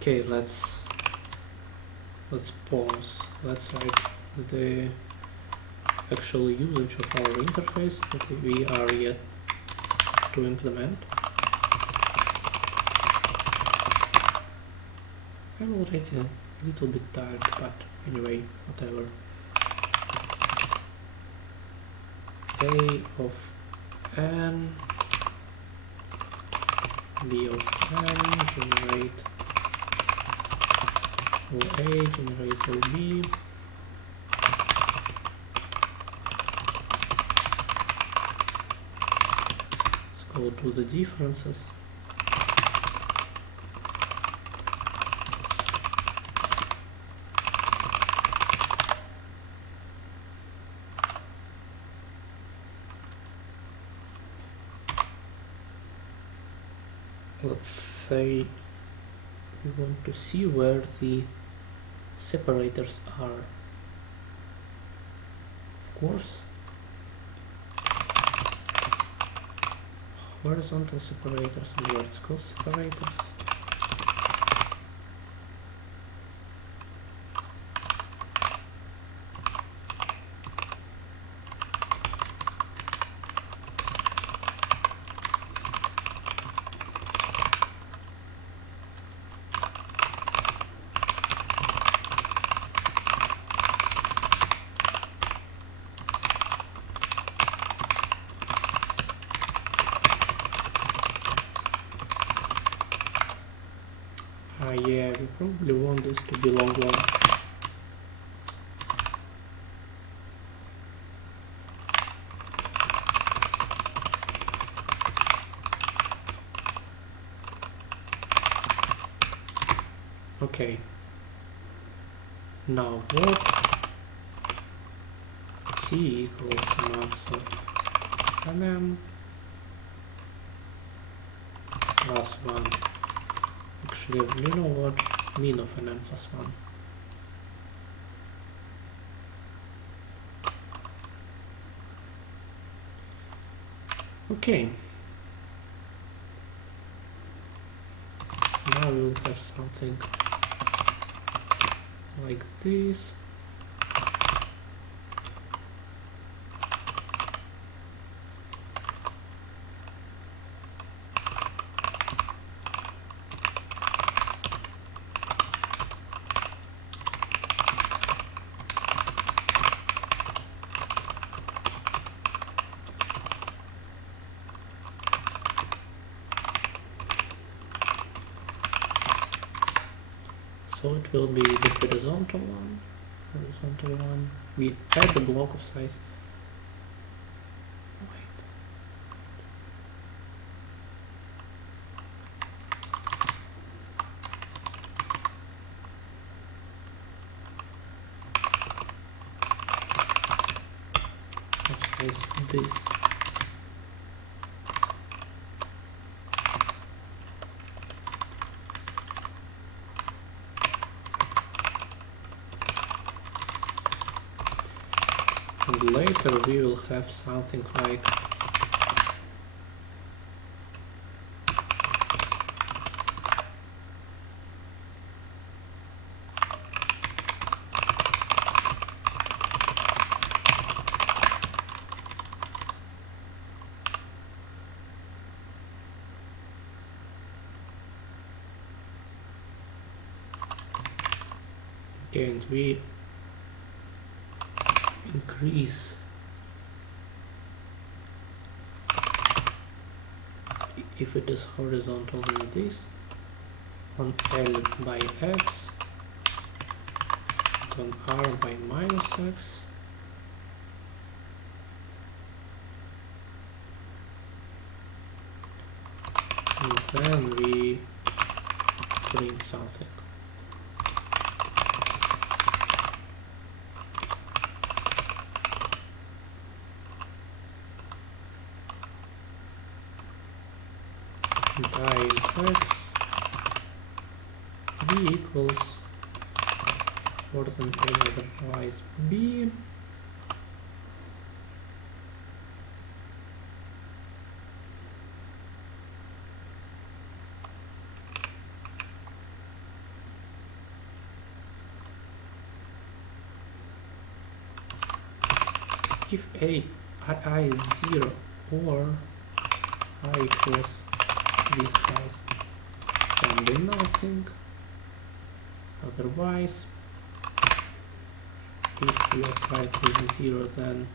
Okay, let's pause. Let's write the actual usage of our interface that we are yet to implement. I'm already a little bit tired, but anyway, whatever. A of n, b of n, generate OA, generate OB. Let's go to the differences. Let's say we want to see where the separators are. Of course, horizontal separators and vertical separators. Yeah, we probably want this to be long one. Okay. Now what? C equals max of nm plus 1. Actually, you know what? Min of nm plus 1. Okay. Now we will have something like this. So it will be the horizontal one. We add the block of size. Wait. initialize this. And later we will have something like and we increase if it is horizontal with this on L by X, on R by minus X, and then we print something. By X B equals more than A otherwise B, if I is 0 or I equals this size, can do nothing. Otherwise, if we apply to 0, then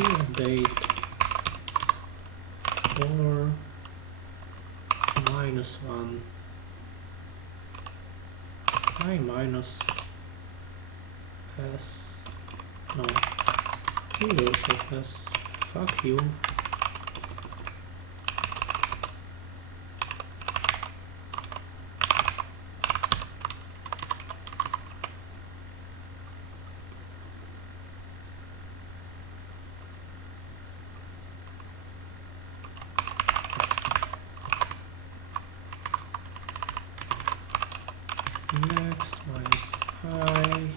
update or -1 I minus s no he also has fuck you next minus I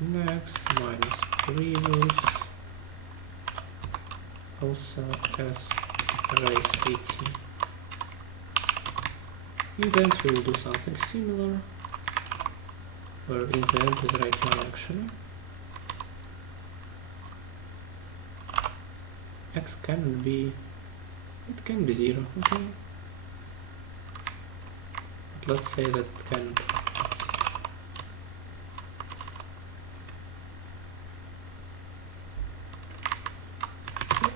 next minus previous also s raise 18. In the end we will do something similar where in the end is right now actually x can be, it can be 0, okay, but let's say that it can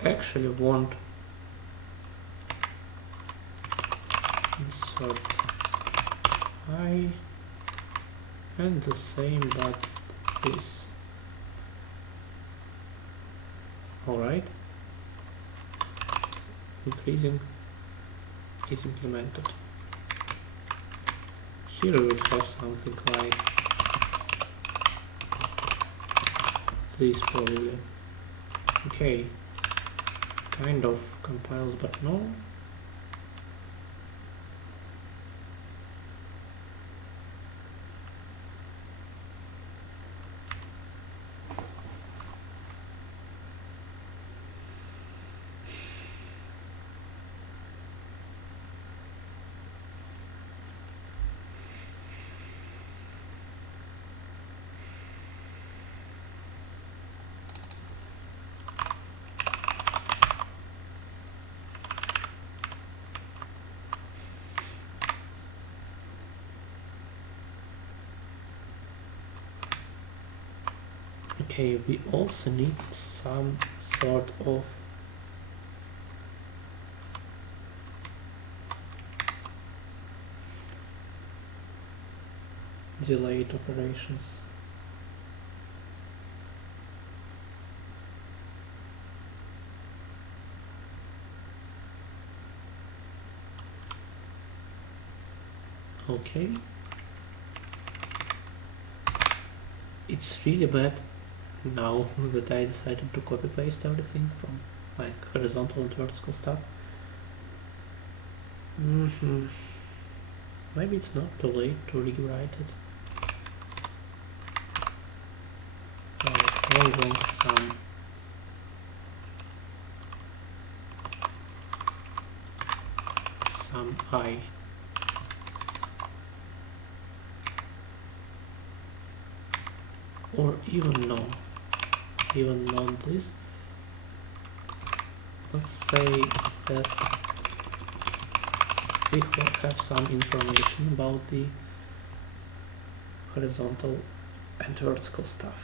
actually want insert I and the same but this. Alright, increasing is implemented. Here we will have something like this probably. Okay, kind of compiles but no. Okay, we also need some sort of delayed operations. Okay. It's really bad now that I decided to copy paste everything from like horizontal and vertical stuff. Maybe it's not too late to rewrite it. I want some I. Or even not this. Let's say that we have some information about the horizontal and vertical stuff.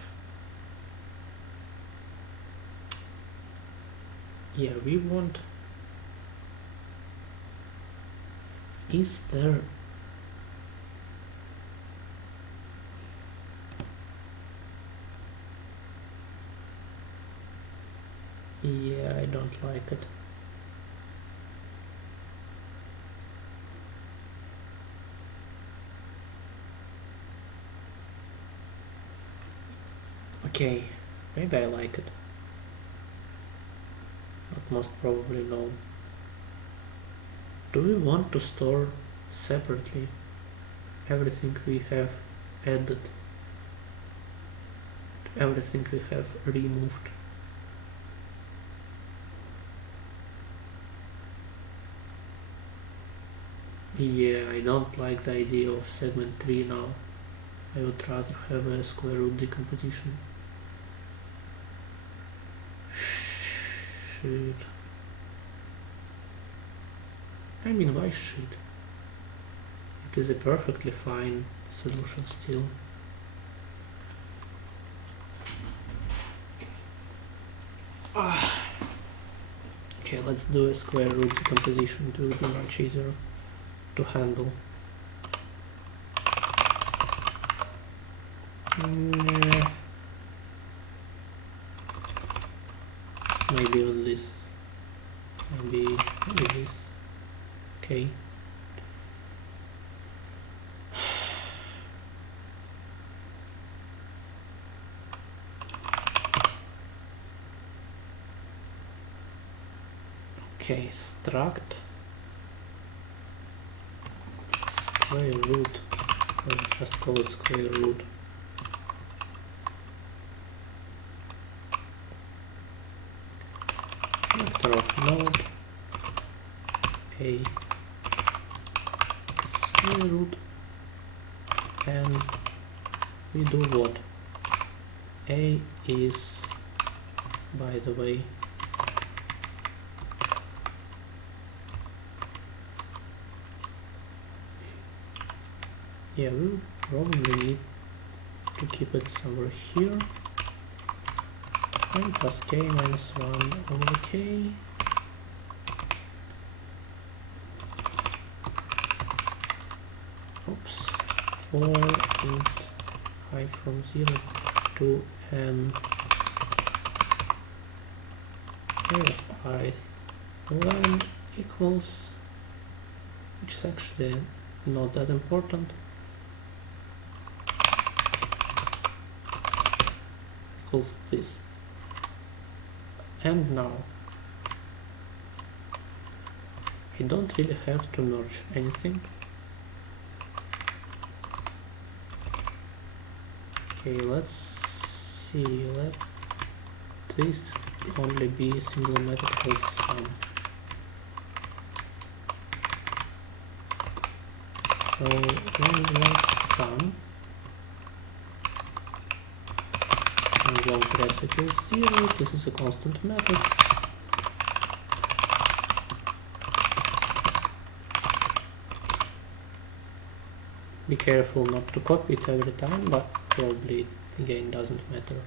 Yeah, we want, is there yeah, I don't like it. Okay, maybe I like it, but most probably no. Do we want to store separately everything we have added, everything we have removed? Yeah, I don't like the idea of segment 3 now. I would rather have a square root decomposition. Shit. I mean, why shit? It is a perfectly fine solution still. Okay, let's do a square root decomposition. It will be much easier to handle. Maybe on this. Maybe this. Okay. Okay, struct square root, or just call it square root. Vector of node a square root, and we do what? A is, by the way, yeah, we'll probably need to keep it somewhere here, and plus k minus 1 over k. Oops, 4 int I from 0 to n a of I when equals, which is actually not that important, equals this. And now I don't really have to merge anything. Okay, let's see, let this only be a single method called sum. So when we write sum and long press equals 0, this is a constant method. Be careful not to copy it every time, but probably again doesn't matter.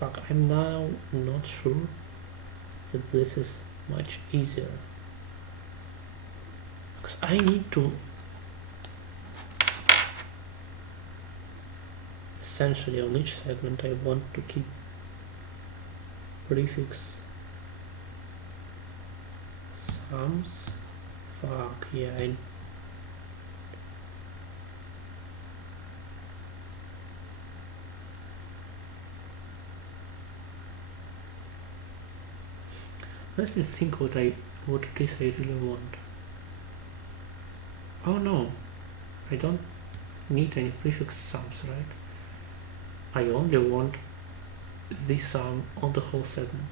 Fuck, I'm now not sure that this is much easier. Because I need to essentially on each segment I want to keep prefix sums. Fuck, yeah, let me think what it is I really want. Oh no, I don't need any prefix sums, right? I only want this sum on the whole segment.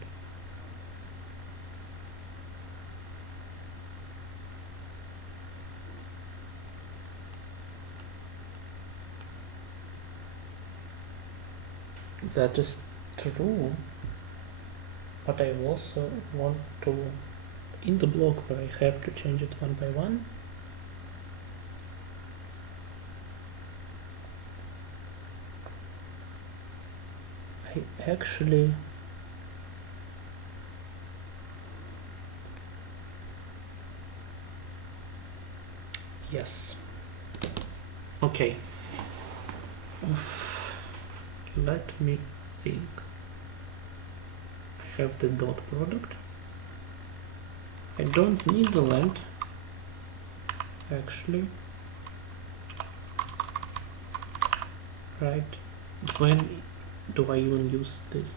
That is true, but I also want to, in the block where I have to change it one by one, I actually yes. Okay. Let me think. I have the dot product. I don't need the length actually. Right? When do I even use this?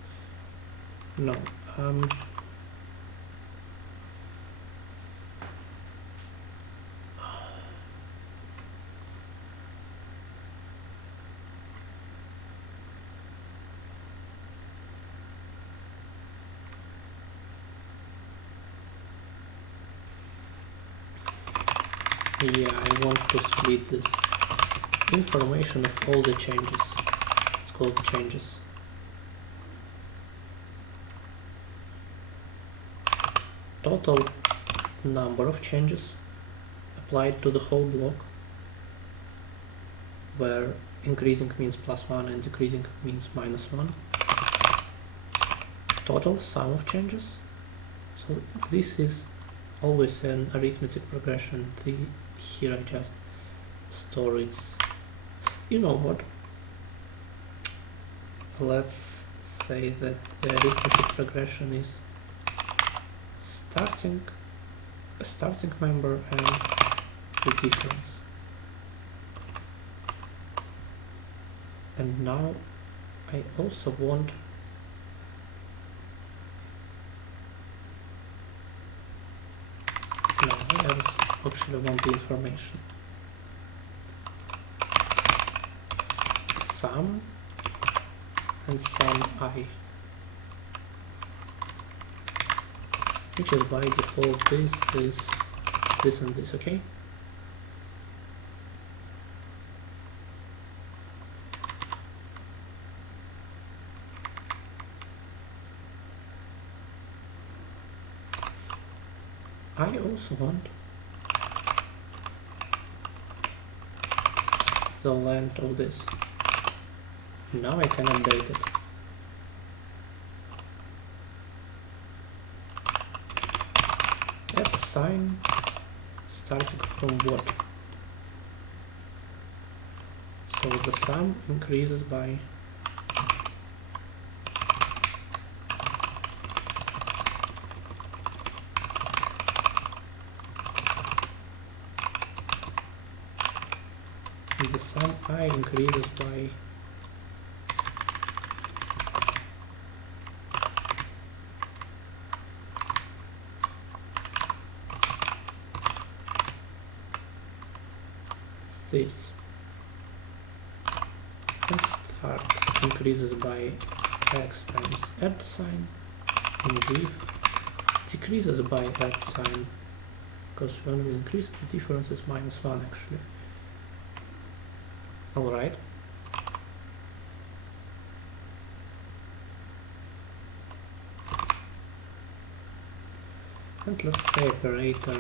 No. Yeah, I want to split this information of all the changes. It's called changes. Total number of changes applied to the whole block, where increasing means +1 and decreasing means -1. Total sum of changes. So this is always an arithmetic progression. Here I just store its, you know what, let's say that the arithmetic progression is a starting member and the difference. And now I also want I actually want the information. Sum and sum I, which is by default this is this and this, okay? I also want the length of this. Now I can update it. That sign starting from what? So the sum increases by the sum I increases by this, and start increases by x times add sign, and div decreases by add sign, because when we increase the difference is -1 actually. Alright. And let's say operator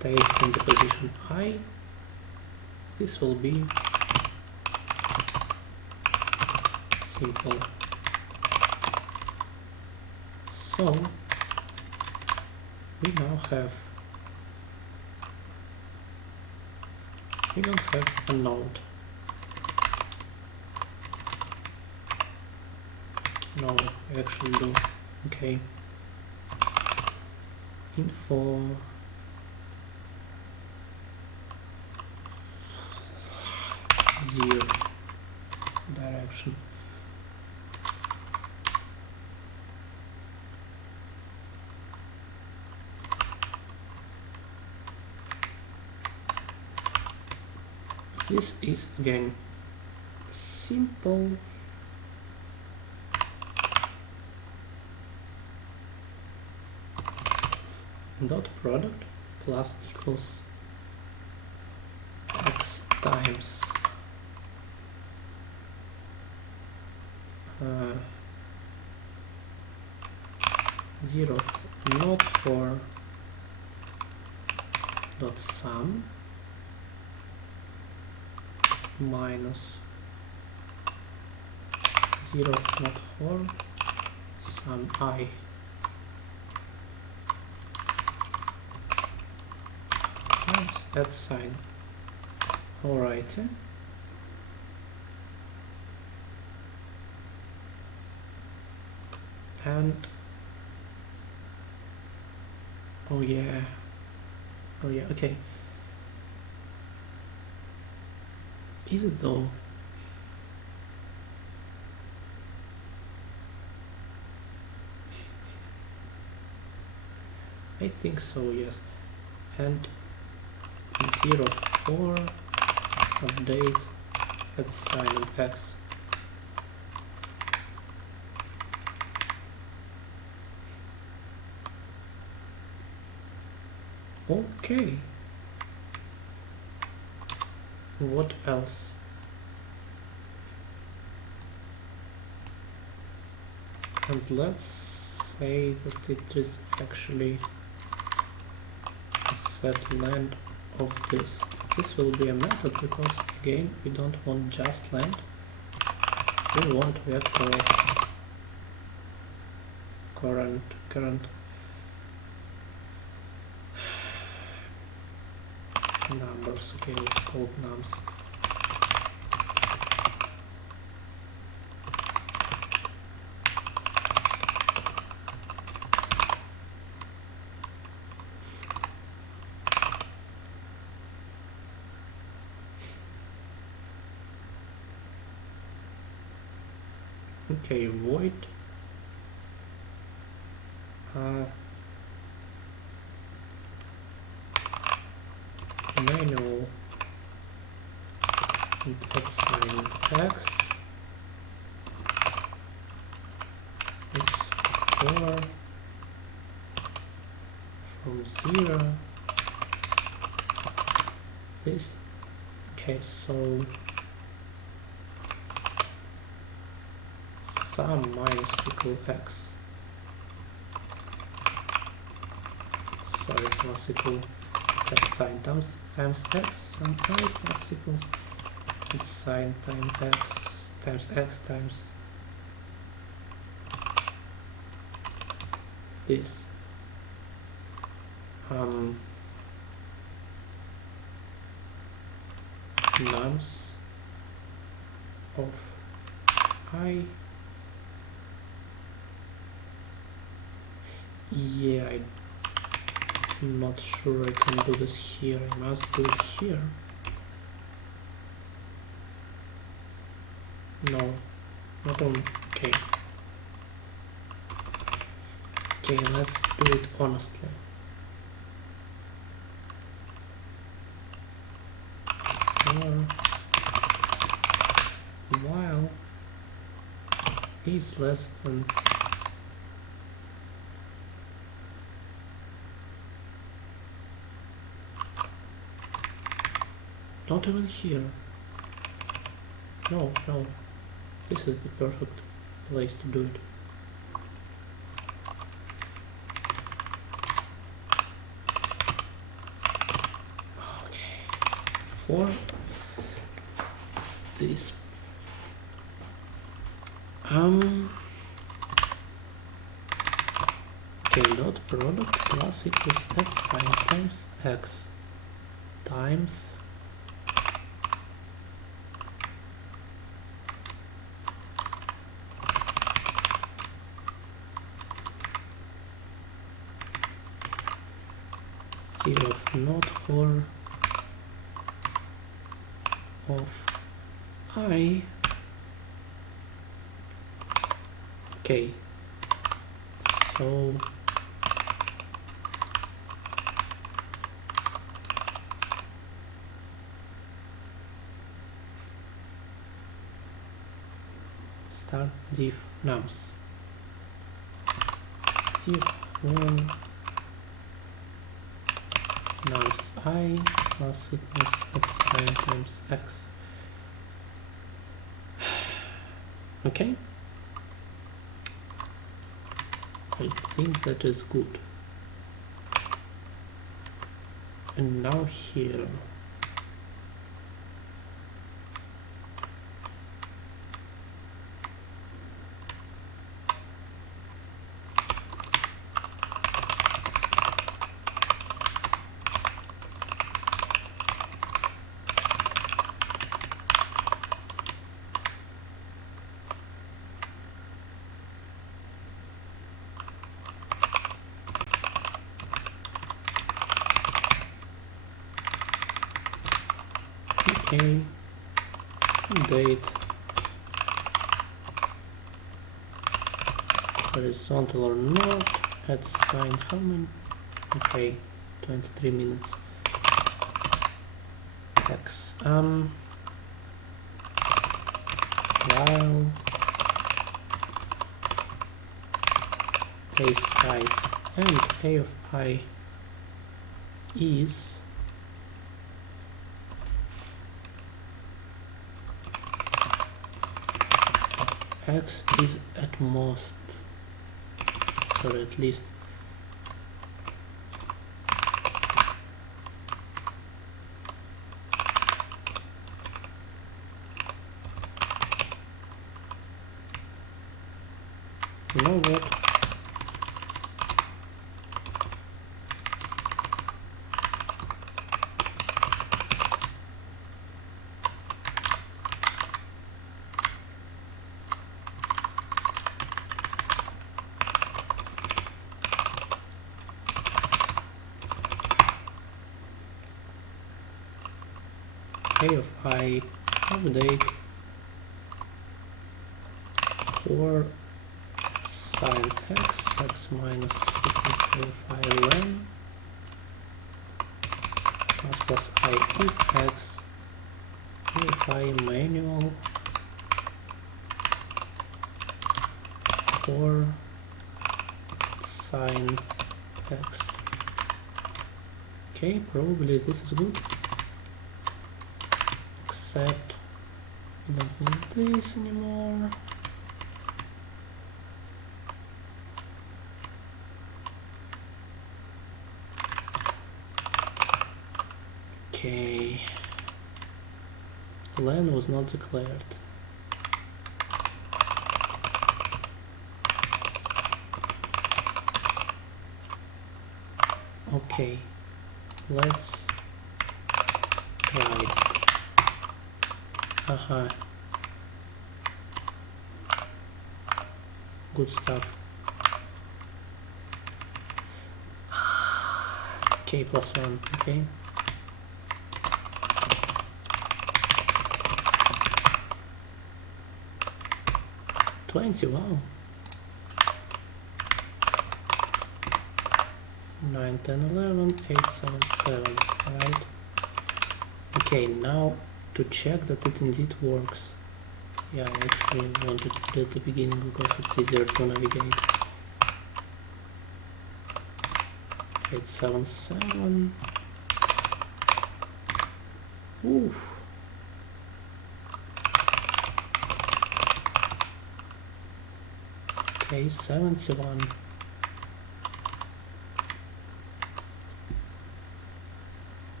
take in the position I. This will be simple. So we now have we don't have a node. No, we actually do. Okay. Info zero direction. This is again simple. Dot product plus equals x times 0 not for dot sum minus 0 not for sum I times that sign. Alright. And oh yeah, okay. Is it though? I think so, yes. And 04 update at sign of x. Okay. What else? And let's say that it is actually set length of this. This will be a method because again we don't want just length. We want vector current numbers. Okay, it's called nums. Okay, void manual at sign x x4 from 0 this. Okay, so sum minus equal x, sorry, plus equal x sign times x, sum I plus equals its sign times x times this. Nums of I. Yeah, I'm not sure I can do this here. I must do it here. No, not on. Okay. Okay, let's do it honestly. While is less than not even here. No, this is the perfect place to do it. Okay, for this Okay, dot product plus equals x sine times x times zero of not for of I. Okay, so start div nums div for nums I plus equals x sine times x. Okay, I think that is good. And now here okay, date horizontal or not, add sine how many? Okay, 23 minutes. X while a size and a of I is x is at most, or at least you know what, a of I update for sine x minus equals a of I len plus I if x a of I manual for sine x. Okay, probably this is good, except I don't need this anymore. Okay, len was not declared. Okay, let's try it. Good stuff. K plus 1, okay. Wow. 9, 10, 11, 8, 7, 7, right? Okay, now to check that it indeed works. Yeah, I actually wanted to put it at the beginning because it's easier to navigate. 8, 7, 7. Oof. Okay, 71.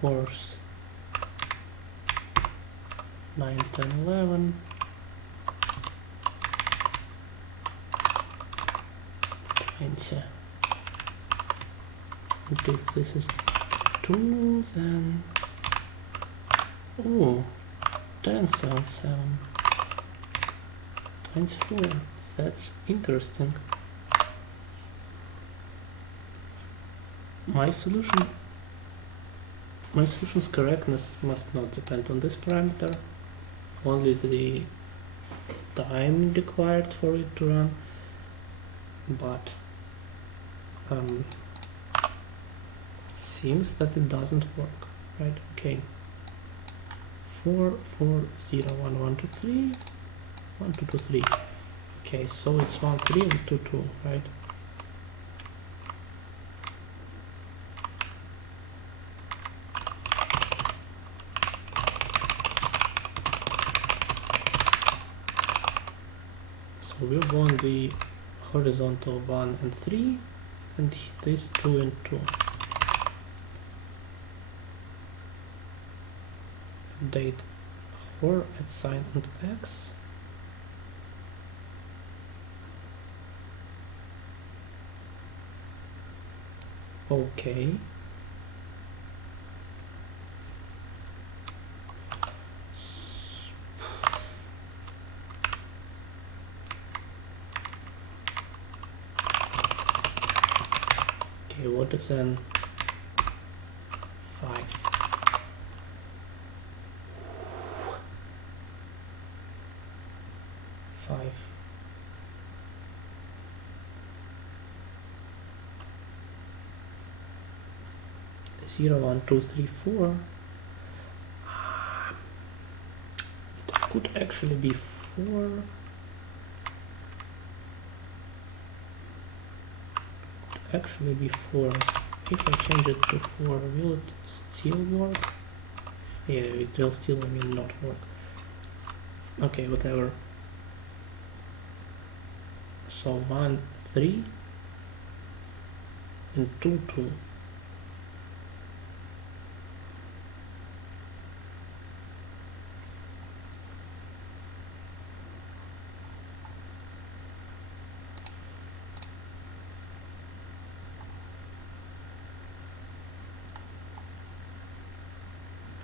course 9, 10, 11, 20. And if this is 2, then 10, 7, 7, 24. That's interesting. My solution's correctness must not depend on this parameter, only the time required for it to run, but seems that it doesn't work, right? Okay. 4, 4, 0, 1, 1, 2, 3, 1, 2, 2, 3. Okay, so it's 1, 3 and 2, 2, right? So we want the horizontal 1 and 3, and this 2 and 2. Update for at sign and x. Okay. Okay, what is then 5? 5. 0, 1, 2, 3, 4. It could actually be 4. Actually be 4. If I change it to 4, will it still work? Yeah, it will still, not work. Okay, whatever. So 1, 3 and 2, 2.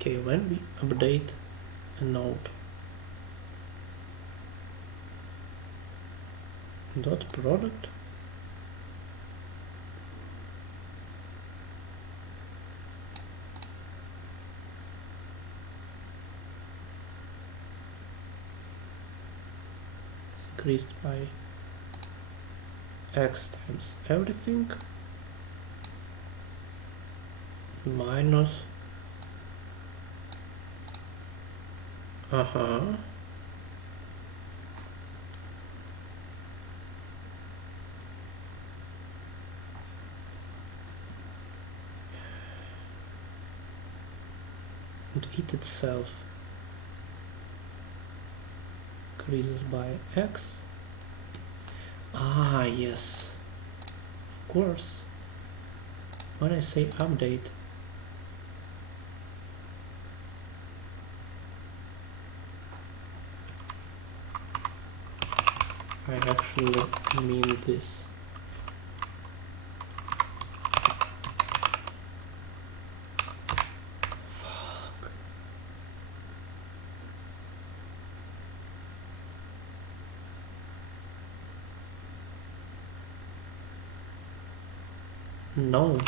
Okay, when we update a node dot product, it's increased by x times everything minus and it itself increases by x. Yes, of course. When I say update, I actually mean this. Fuck. No,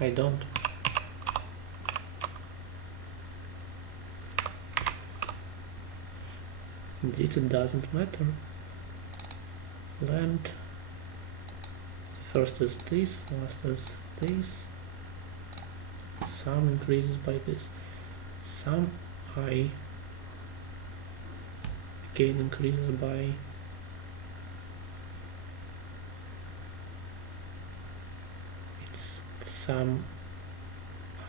I don't. It doesn't matter. Length. First is this, last is this. Sum increases by this. Sum I again increases by sum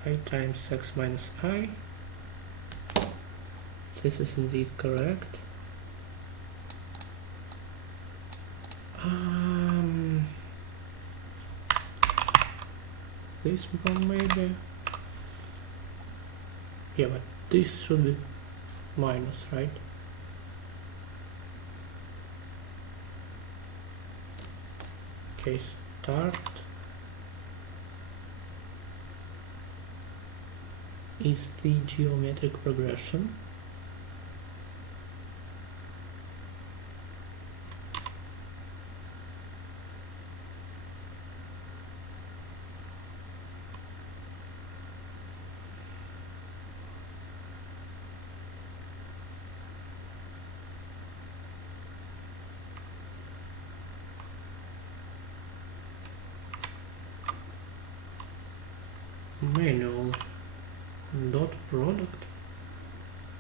I times x minus I. This is indeed correct. This one maybe. Yeah, but this should be minus, right? Okay, start is the geometric progression. Manual dot product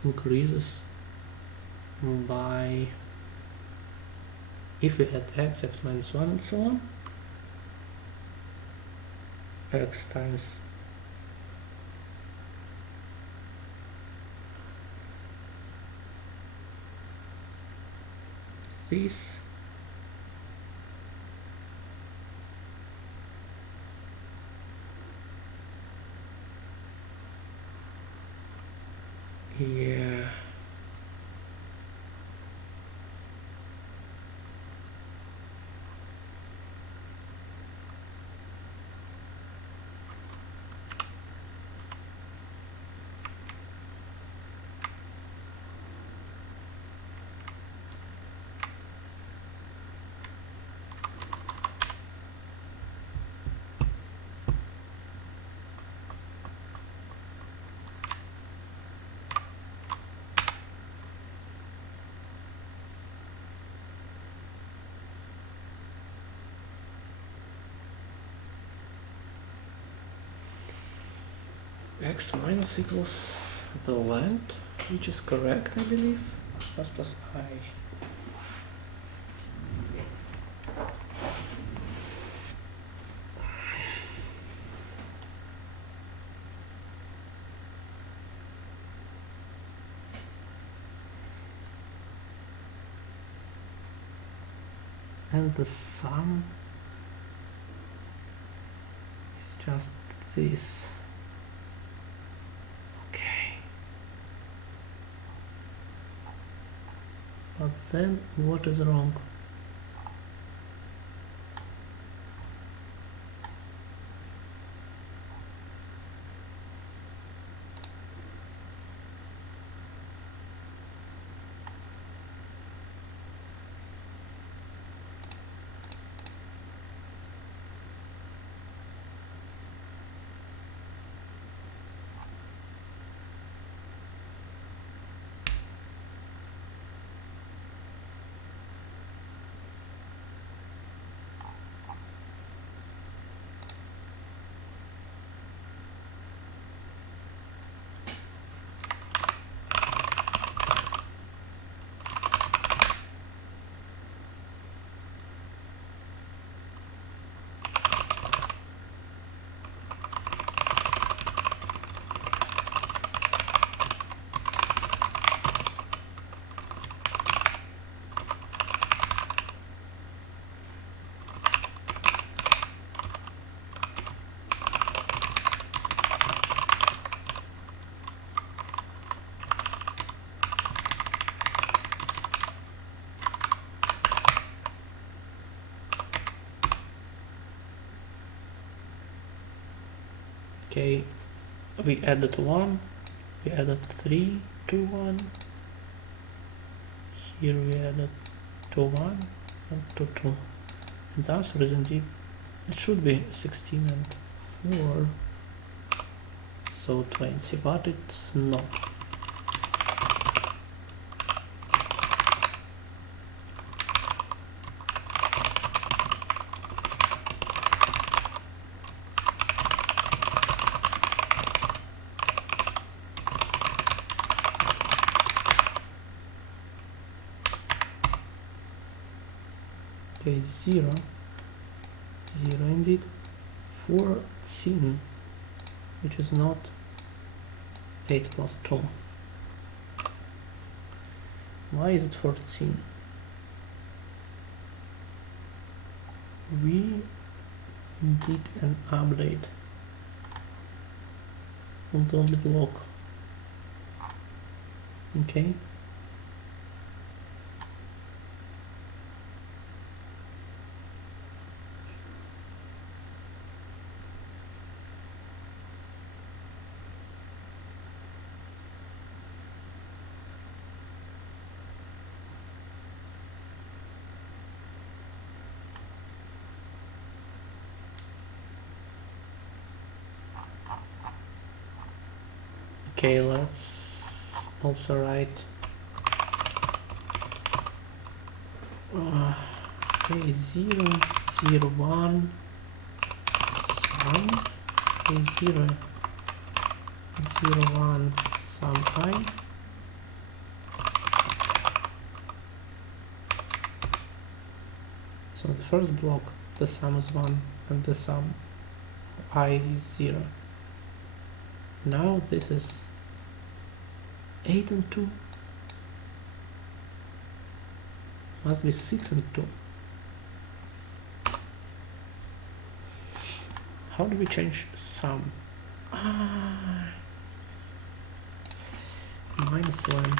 increases by, if we add x, x minus 1 and so on, x times this yeah. X minus equals the length, which is correct, I believe, plus I. And the sum is just this. Okay. But then what is wrong? Okay, we added 1, we added 3 to 1, here we added to 1 and to 2. And the answer is indeed, it should be 16 and 4, so 20, but it's not. Okay, 0, 0 indeed, 14, which is not 8 plus 2. Why is it 14? We did an update on the only block Okay. Okay, let's also write okay, 0, 0, 1, sum, okay, 0, 0, 1, sum I. So the first block, the sum is 1 and the sum I is 0. Now this is 8 and 2. Must be 6 and 2. How do we change sum? Minus 1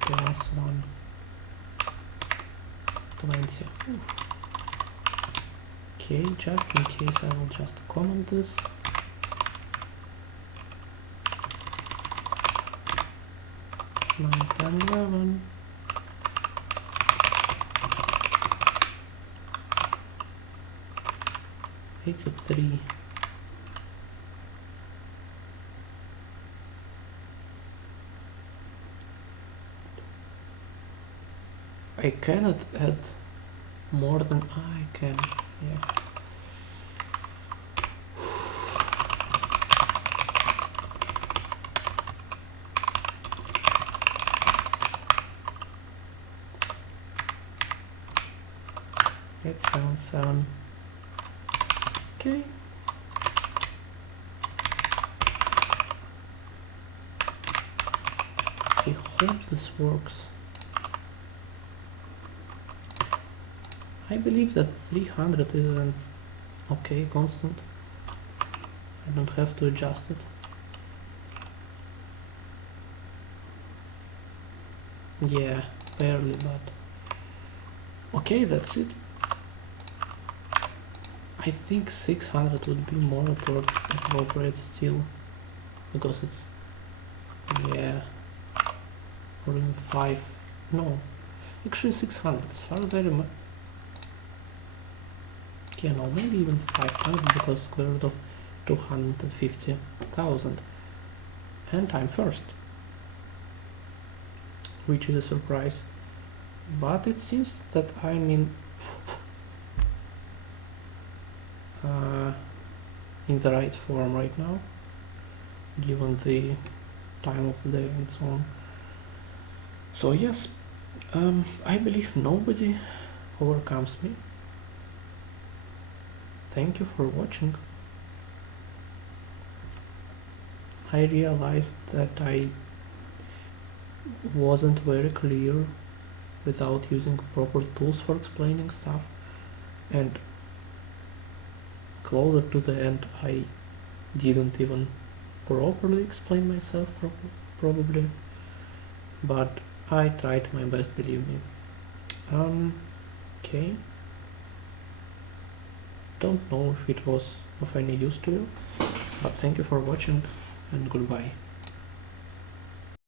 plus 1, 20. Okay, just in case I will just comment this. Nine, 10, 11. It's a 3. I cannot add more than I can. Yeah. It's 7, 7. Okay. I hope this works. I believe that 300 is an okay constant. I don't have to adjust it. Yeah, barely, but okay, that's it. I think 600 would be more appropriate still, because it's, yeah, or even 5, no, actually 600, as far as I remember. Yeah, no, maybe even 500, because square root of 250,000. And I'm first, which is a surprise. But it seems that I'm in the right form right now, given the time of the day and so on. So yes, I believe nobody overcomes me. Thank you for watching. I realized that I wasn't very clear without using proper tools for explaining stuff, and closer to the end I didn't even properly explain myself probably, but I tried my best, believe me. Okay, don't know if it was of any use to you, but thank you for watching and goodbye.